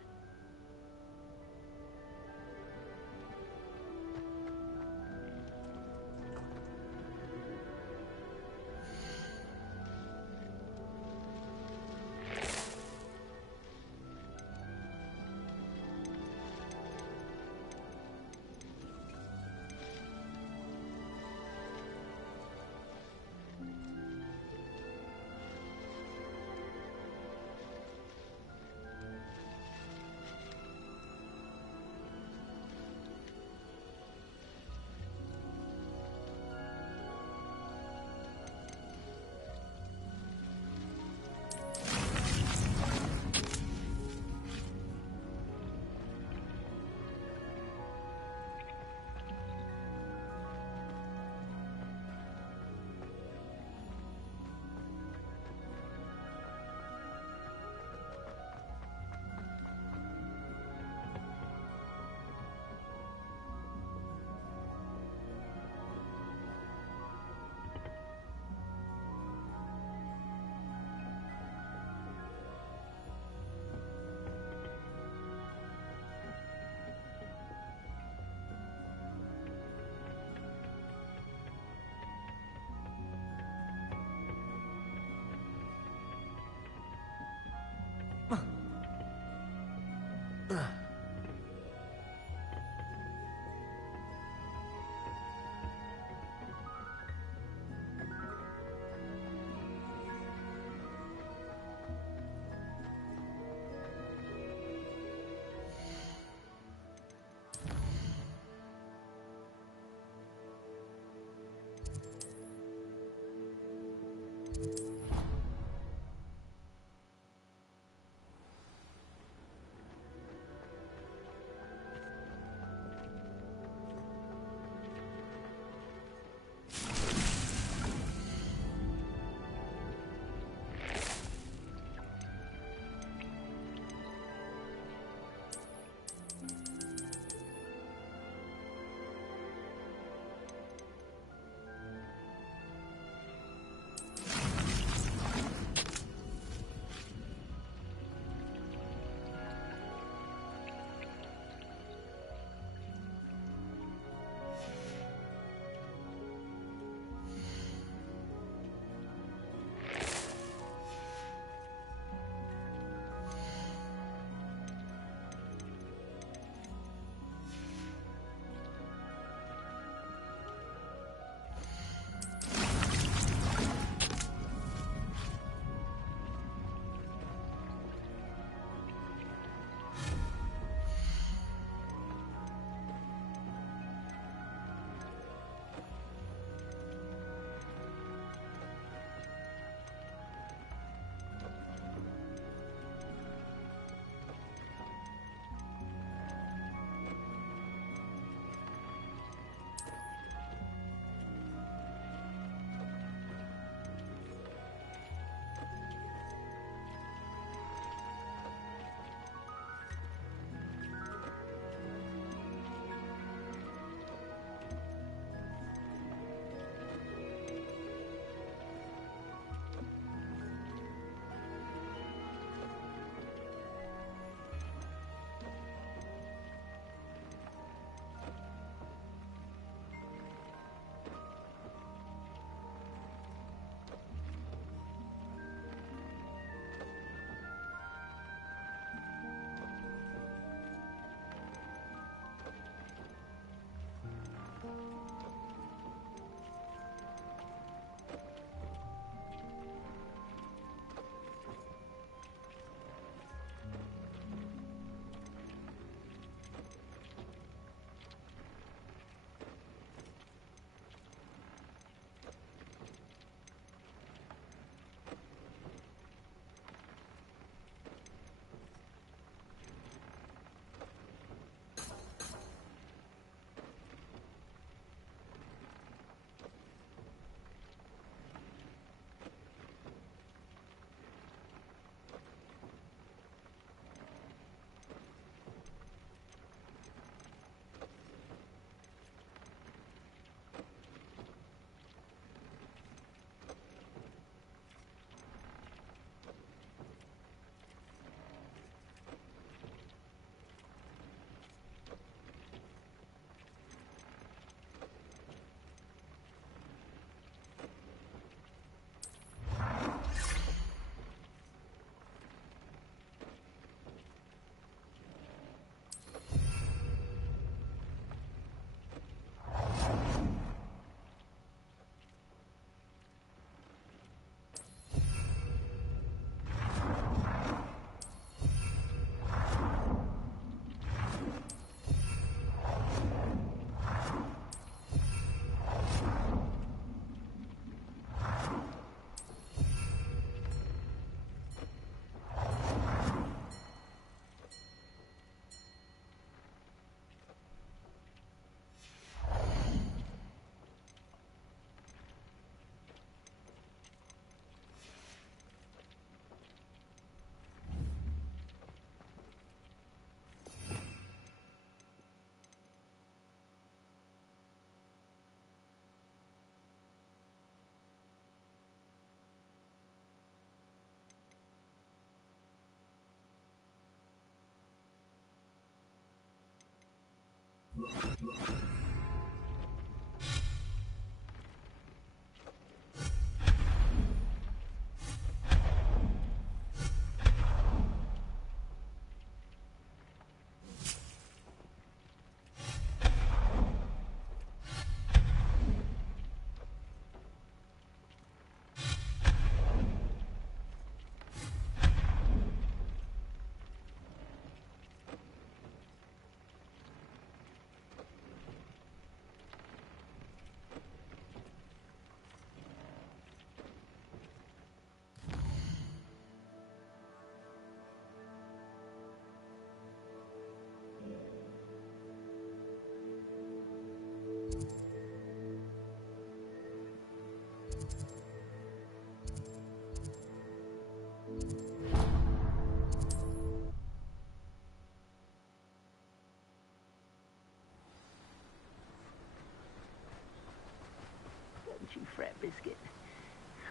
fret, Biscuit.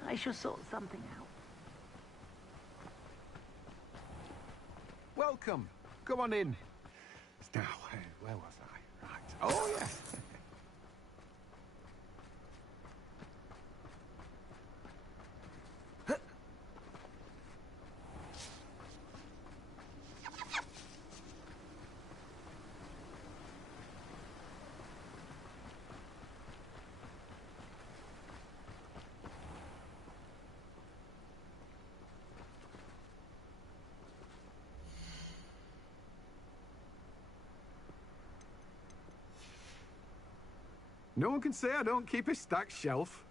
I shall sort something out. Welcome. Come on in. Now, where was I? Right. Oh, yeah. No one can say I don't keep a stacked shelf.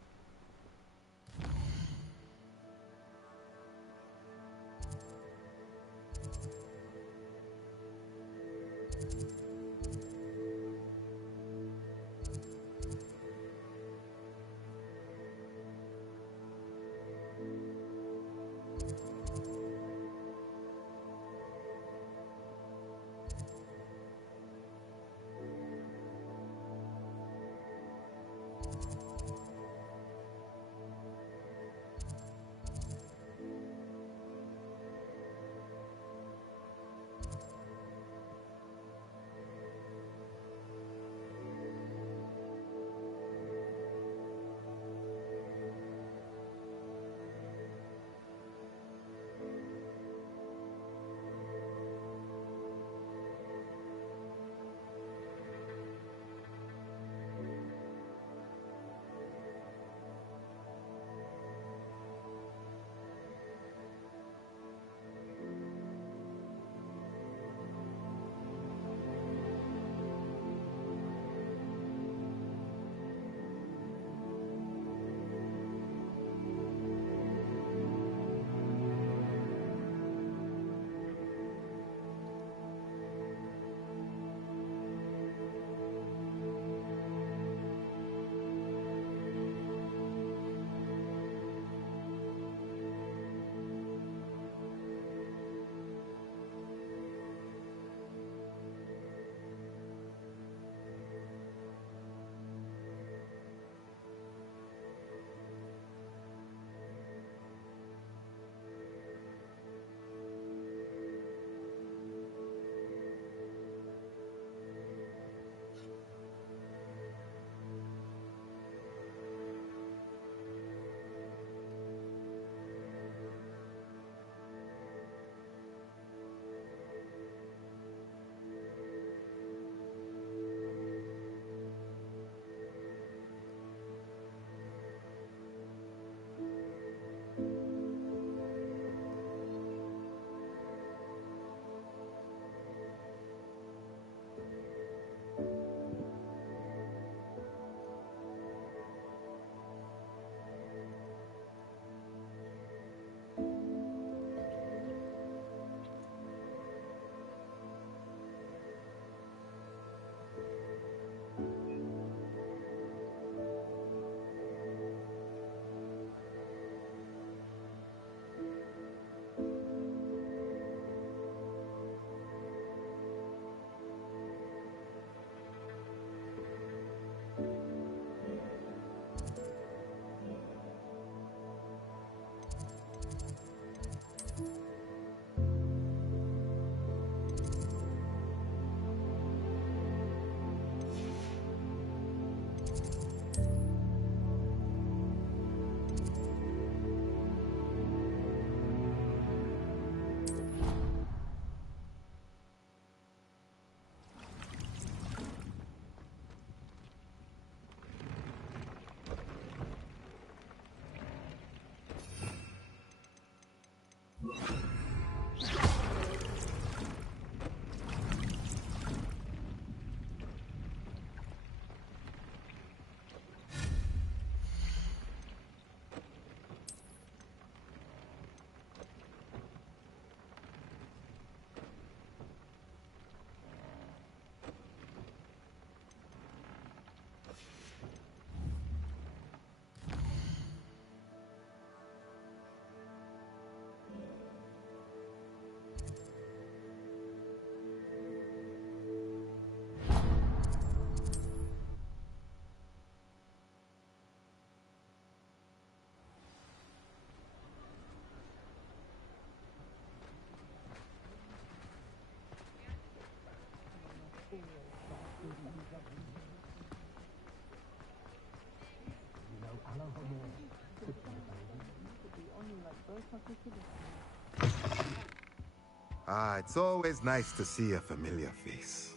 Ah, it's always nice to see a familiar face.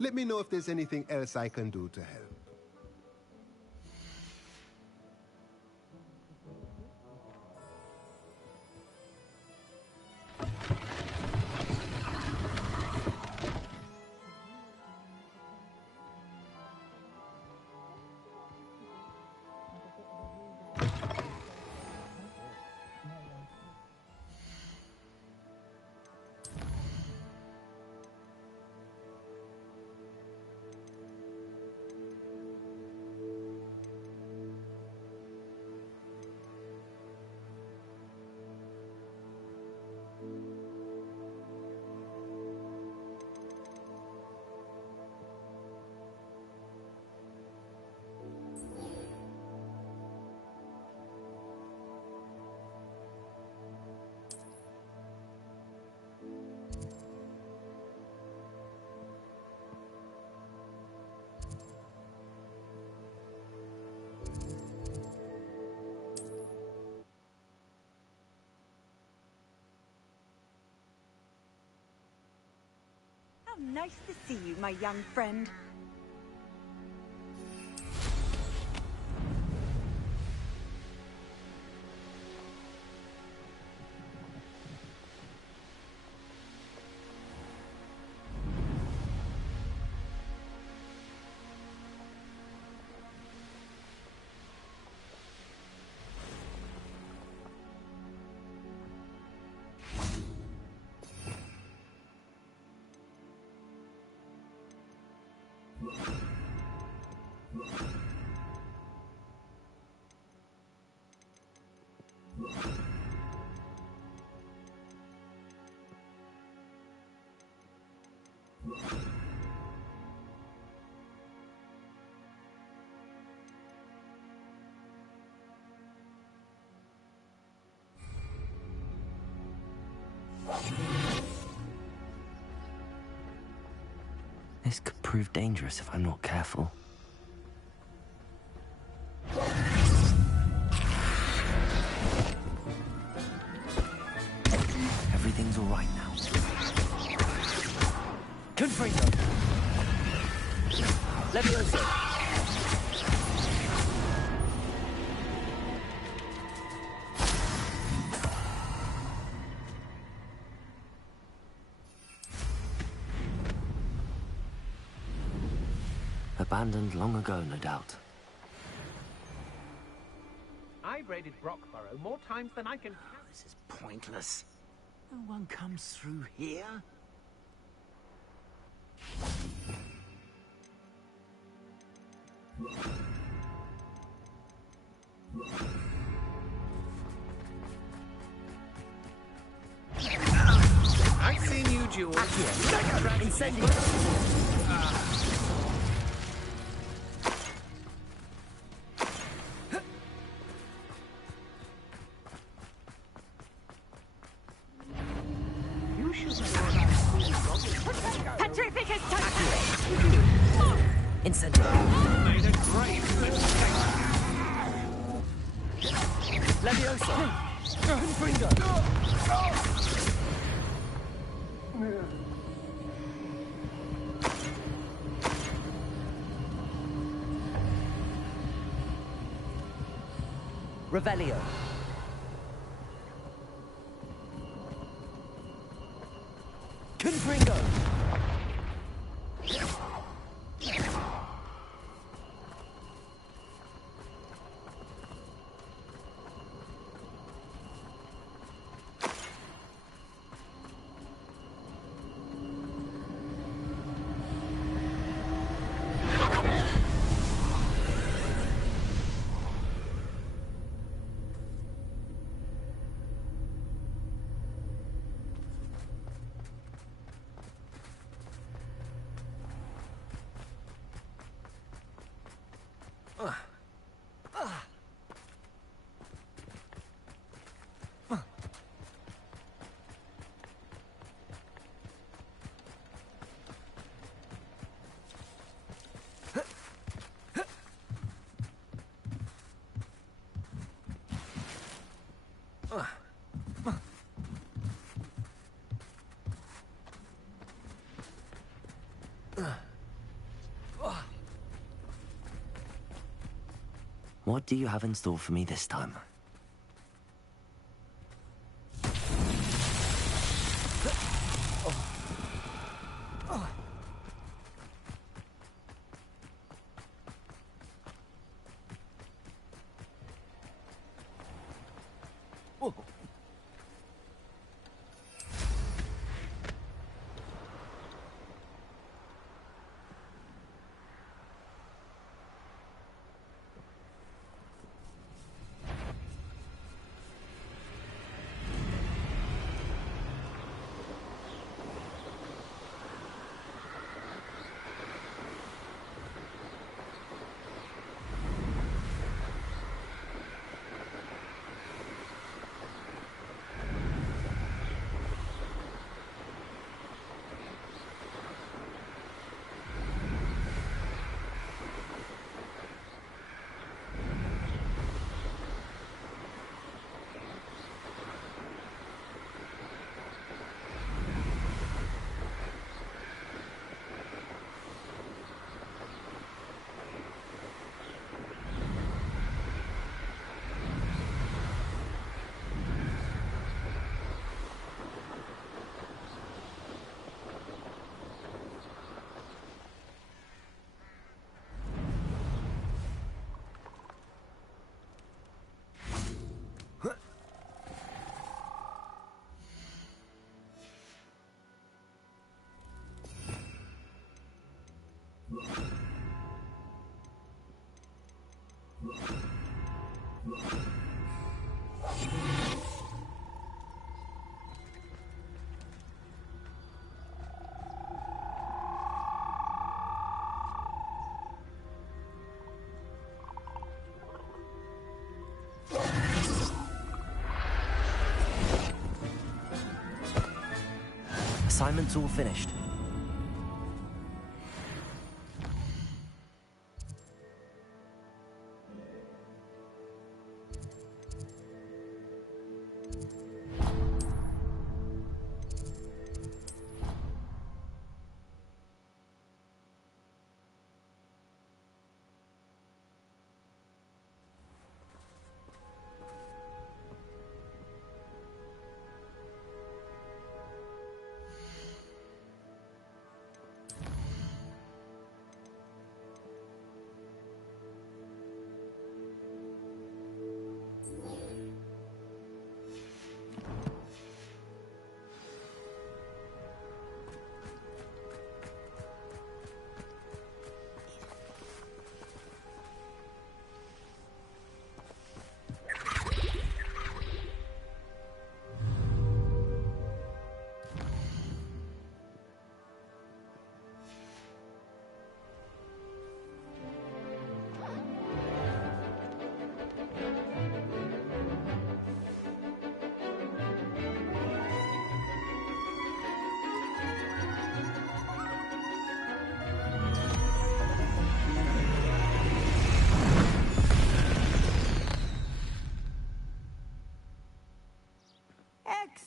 Let me know if there's anything else I can do to help. Nice to see you, my young friend. This could prove dangerous if I'm not careful. Everything's all right now. Confringo! Levioso! Abandoned long ago, no doubt. I've raided Brockborough more times than I can count. This is pointless. No one comes through here. I've seen you, Jewel. Incendio! Petrificus Totem! Incendio! Made a great mistake. Levioso! Confringo! Revelio. Confringo. What do you have in store for me this time? Assignment's all finished.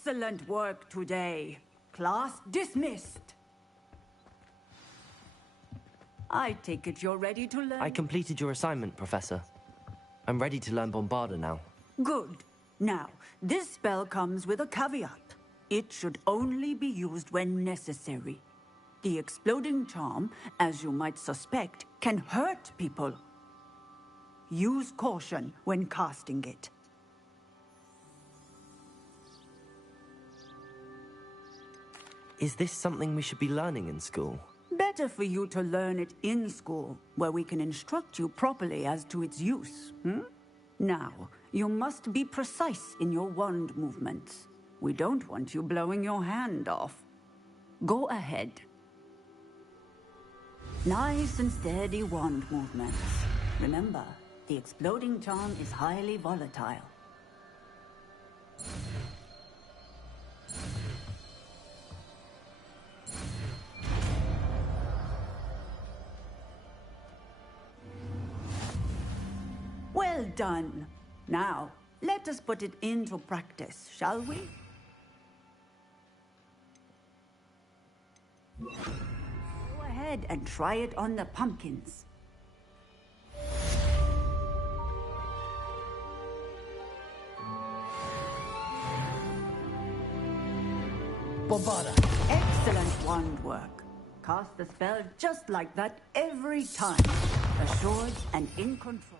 Excellent work today. Class dismissed. I take it you're ready to learn? I completed your assignment, Professor. I'm ready to learn Bombarda now. Good. Now, this spell comes with a caveat. It should only be used when necessary. The exploding charm, as you might suspect, can hurt people. Use caution when casting it. Is this something we should be learning in school? Better for you to learn it in school, where we can instruct you properly as to its use, Now, you must be precise in your wand movements. We don't want you blowing your hand off. Go ahead. Nice and steady wand movements. Remember, the exploding charm is highly volatile. Well done. Now, let us put it into practice, shall we? Go ahead and try it on the pumpkins. Bombarda. Excellent wand work. Cast the spell just like that every time. Assured and in control.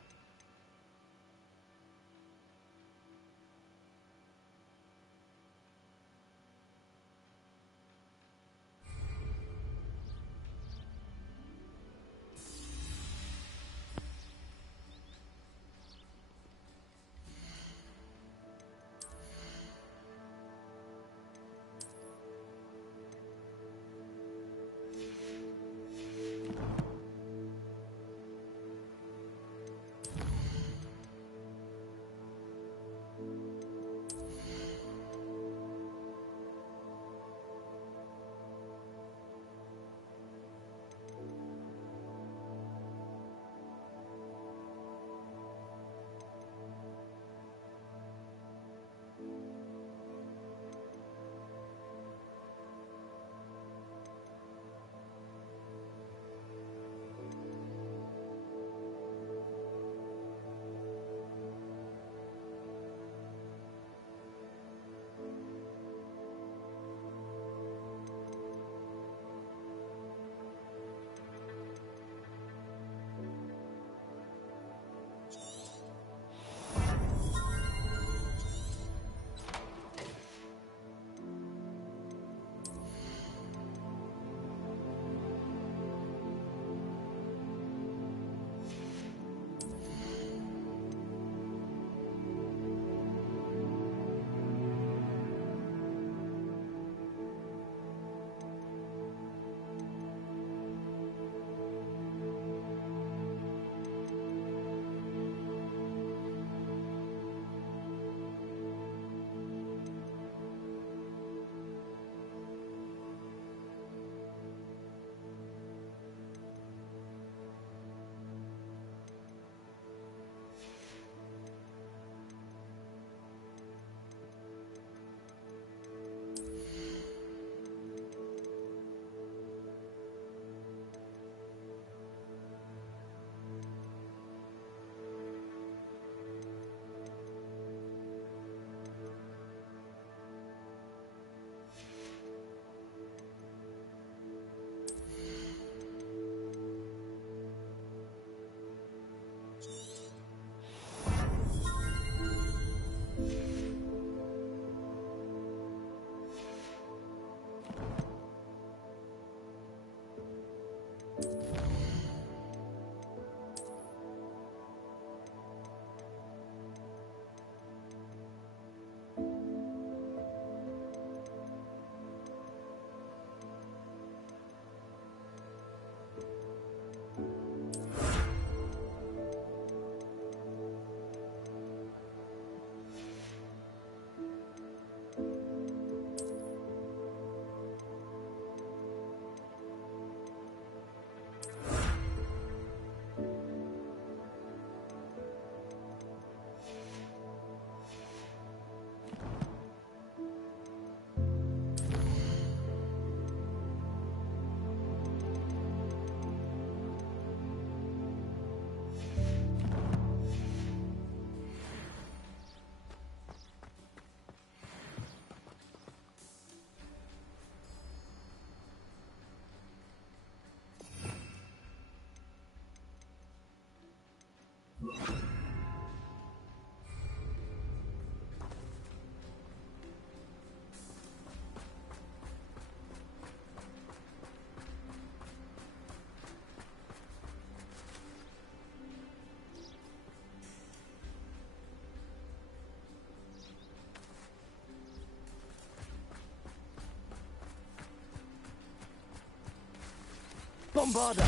Bombarda!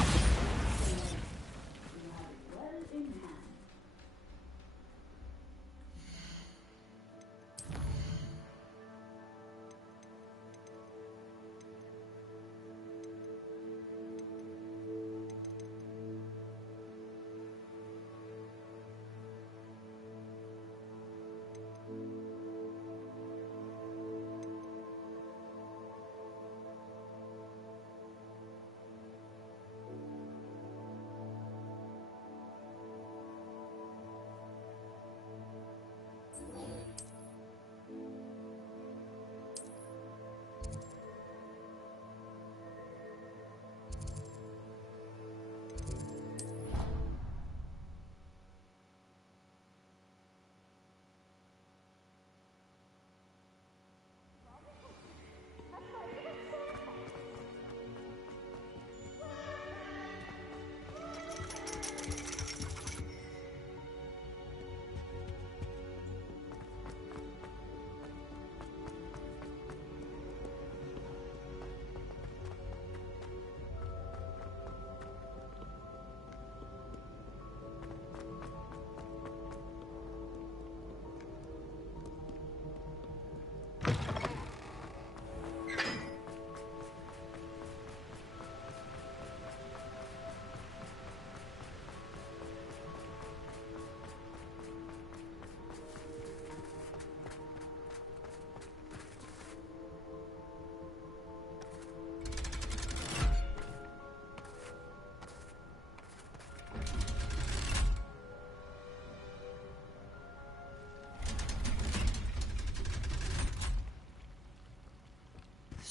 Well in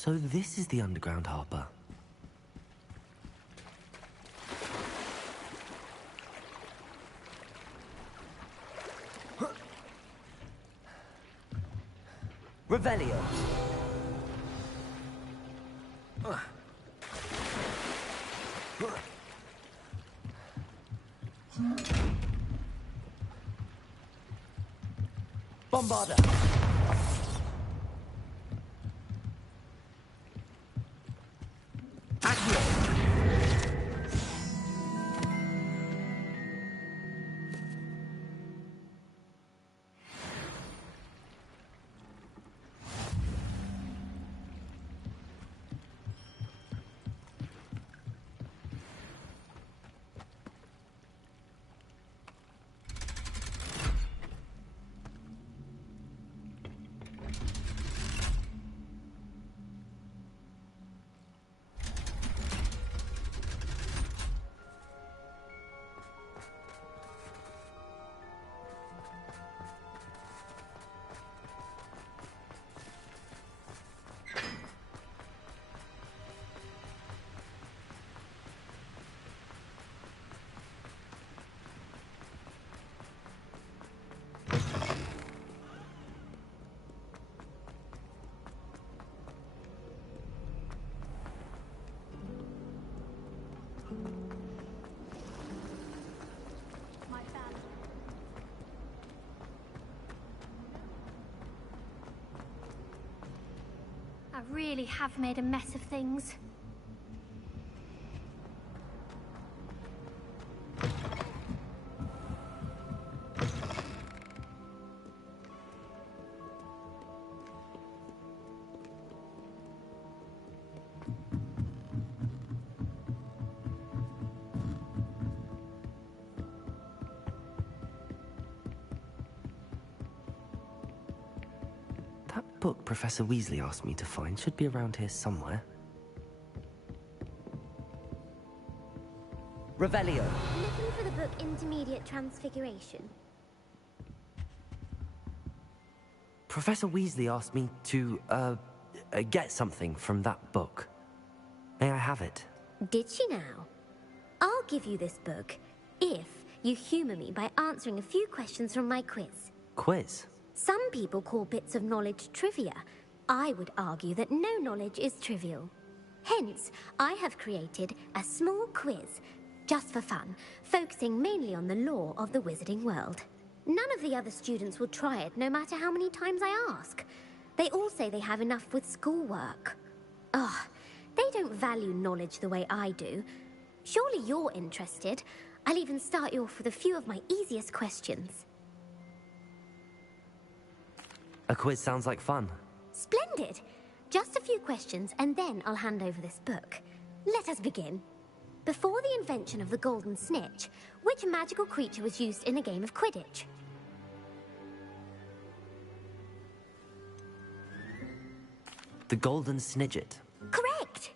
So this is the underground harbour. Revelio. Bombarda. I really have made a mess of things. That book Professor Weasley asked me to find should be around here somewhere. Revelio. Looking for the book Intermediate Transfiguration. Professor Weasley asked me to, get something from that book. May I have it? Did she now? I'll give you this book if you humour me by answering a few questions from my quiz. Quiz? Some people call bits of knowledge trivia. I would argue that no knowledge is trivial. Hence, I have created a small quiz, just for fun, focusing mainly on the lore of the wizarding world. None of the other students will try it, no matter how many times I ask. They all say they have enough with schoolwork. Ugh, they don't value knowledge the way I do. Surely you're interested. I'll even start you off with a few of my easiest questions. A quiz sounds like fun. Splendid! Just a few questions, and then I'll hand over this book. Let us begin. Before the invention of the golden snitch, which magical creature was used in a game of Quidditch? The golden snidget. Correct!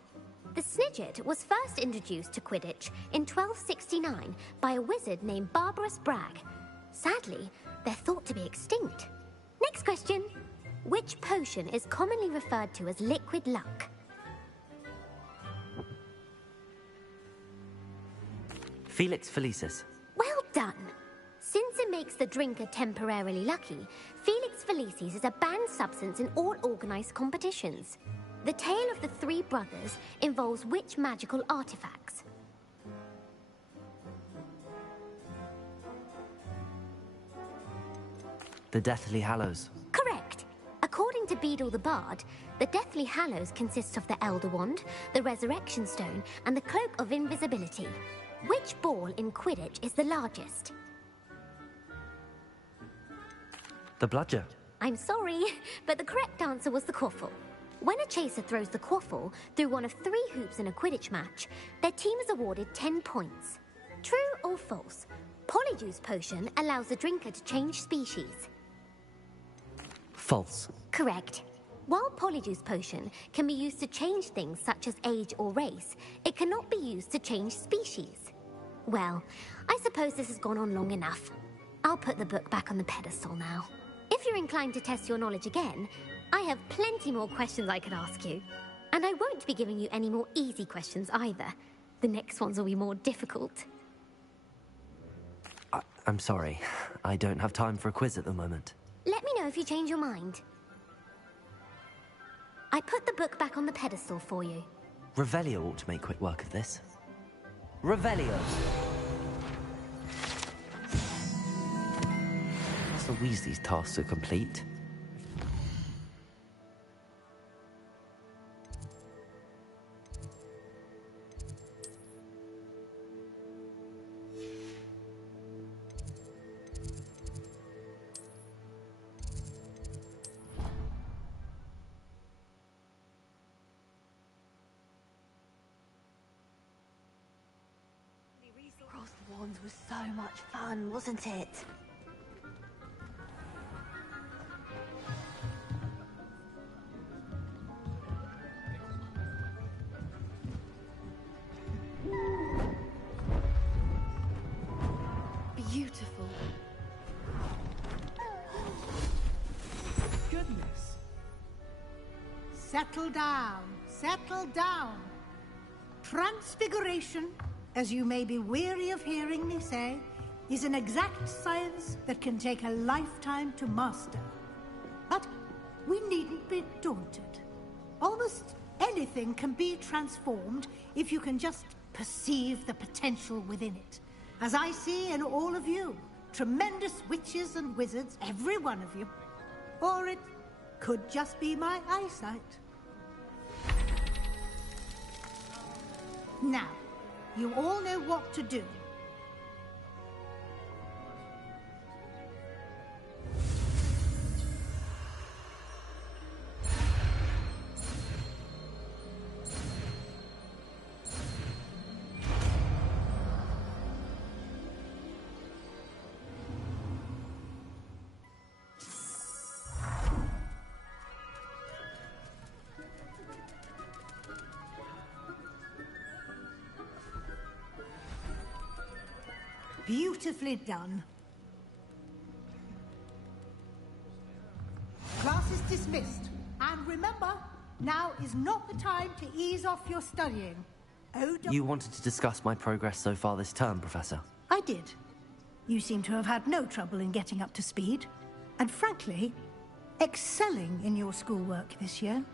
The snidget was first introduced to Quidditch in 1269 by a wizard named Barbarous Bragg. Sadly, they're thought to be extinct. Next question. Which potion is commonly referred to as liquid luck? Felix Felicis. Well done. Since it makes the drinker temporarily lucky, Felix Felicis is a banned substance in all organized competitions. The tale of the three brothers involves which magical artifacts? The Deathly Hallows. Correct. According to Beedle the Bard, the Deathly Hallows consists of the Elder Wand, the Resurrection Stone, and the Cloak of Invisibility. Which ball in Quidditch is the largest? The Bludger. I'm sorry, but the correct answer was the quaffle. When a chaser throws the quaffle through one of 3 hoops in a Quidditch match, their team is awarded 10 points. True or false? Polyjuice Potion allows the drinker to change species. False. Correct. While Polyjuice Potion can be used to change things such as age or race, it cannot be used to change species. Well, I suppose this has gone on long enough. I'll put the book back on the pedestal now. If you're inclined to test your knowledge again, I have plenty more questions I could ask you. And I won't be giving you any more easy questions either. The next ones will be more difficult. I'm sorry. I don't have time for a quiz at the moment. Let me know if you change your mind. I put the book back on the pedestal for you. Revelio ought to make quick work of this. Revelio! Professor Weasley's tasks are complete. Cross Wands was so much fun, wasn't it? Beautiful. Goodness. Settle down. Settle down. Transfiguration, as you may be weary of hearing me say, is an exact science that can take a lifetime to master. But we needn't be daunted. Almost anything can be transformed if you can just perceive the potential within it. As I see in all of you, tremendous witches and wizards, every one of you. Or it could just be my eyesight. Now, you all know what to do. Beautifully done. Class is dismissed. And remember, now is not the time to ease off your studying. You wanted to discuss my progress so far this term, Professor? I did. You seem to have had no trouble in getting up to speed. And frankly, excelling in your schoolwork this year.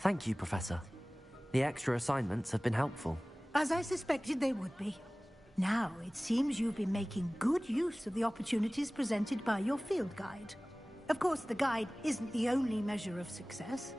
Thank you, Professor. The extra assignments have been helpful. As I suspected they would be. Now, it seems you've been making good use of the opportunities presented by your field guide. Of course, the guide isn't the only measure of success.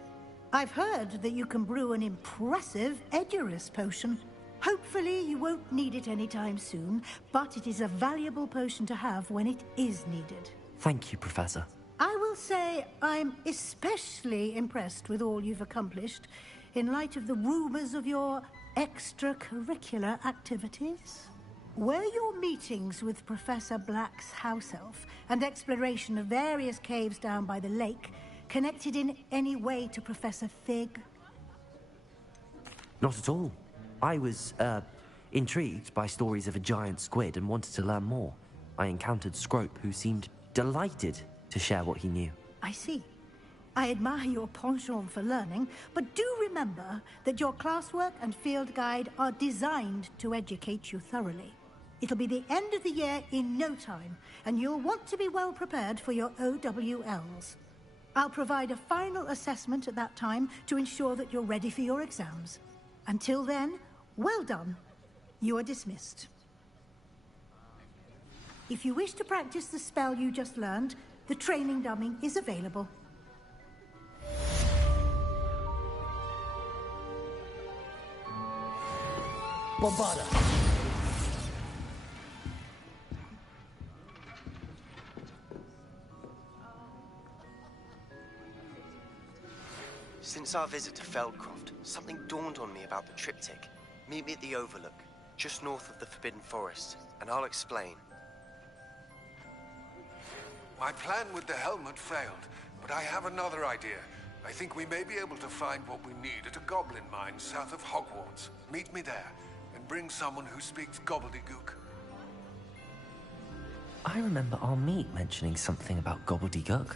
I've heard that you can brew an impressive Edurus potion. Hopefully, you won't need it anytime soon, but it is a valuable potion to have when it is needed. Thank you, Professor. I will say I'm especially impressed with all you've accomplished in light of the rumors of your extracurricular activities. Were your meetings with Professor Black's house elf and exploration of various caves down by the lake connected in any way to Professor Fig? Not at all. I was, intrigued by stories of a giant squid and wanted to learn more. I encountered Scrope, who seemed delighted to share what he knew. I see. I admire your penchant for learning, but do remember that your classwork and field guide are designed to educate you thoroughly. It'll be the end of the year in no time, and you'll want to be well prepared for your OWLs. I'll provide a final assessment at that time to ensure that you're ready for your exams. Until then, well done. You are dismissed. If you wish to practice the spell you just learned, the training dummy is available. Bombarda! Since our visit to Feldcroft, something dawned on me about the triptych. Meet me at the Overlook, just north of the Forbidden Forest, and I'll explain. My plan with the helmet failed, but I have another idea. I think we may be able to find what we need at a goblin mine south of Hogwarts. Meet me there, and bring someone who speaks gobbledygook. I remember our meet mentioning something about gobbledygook.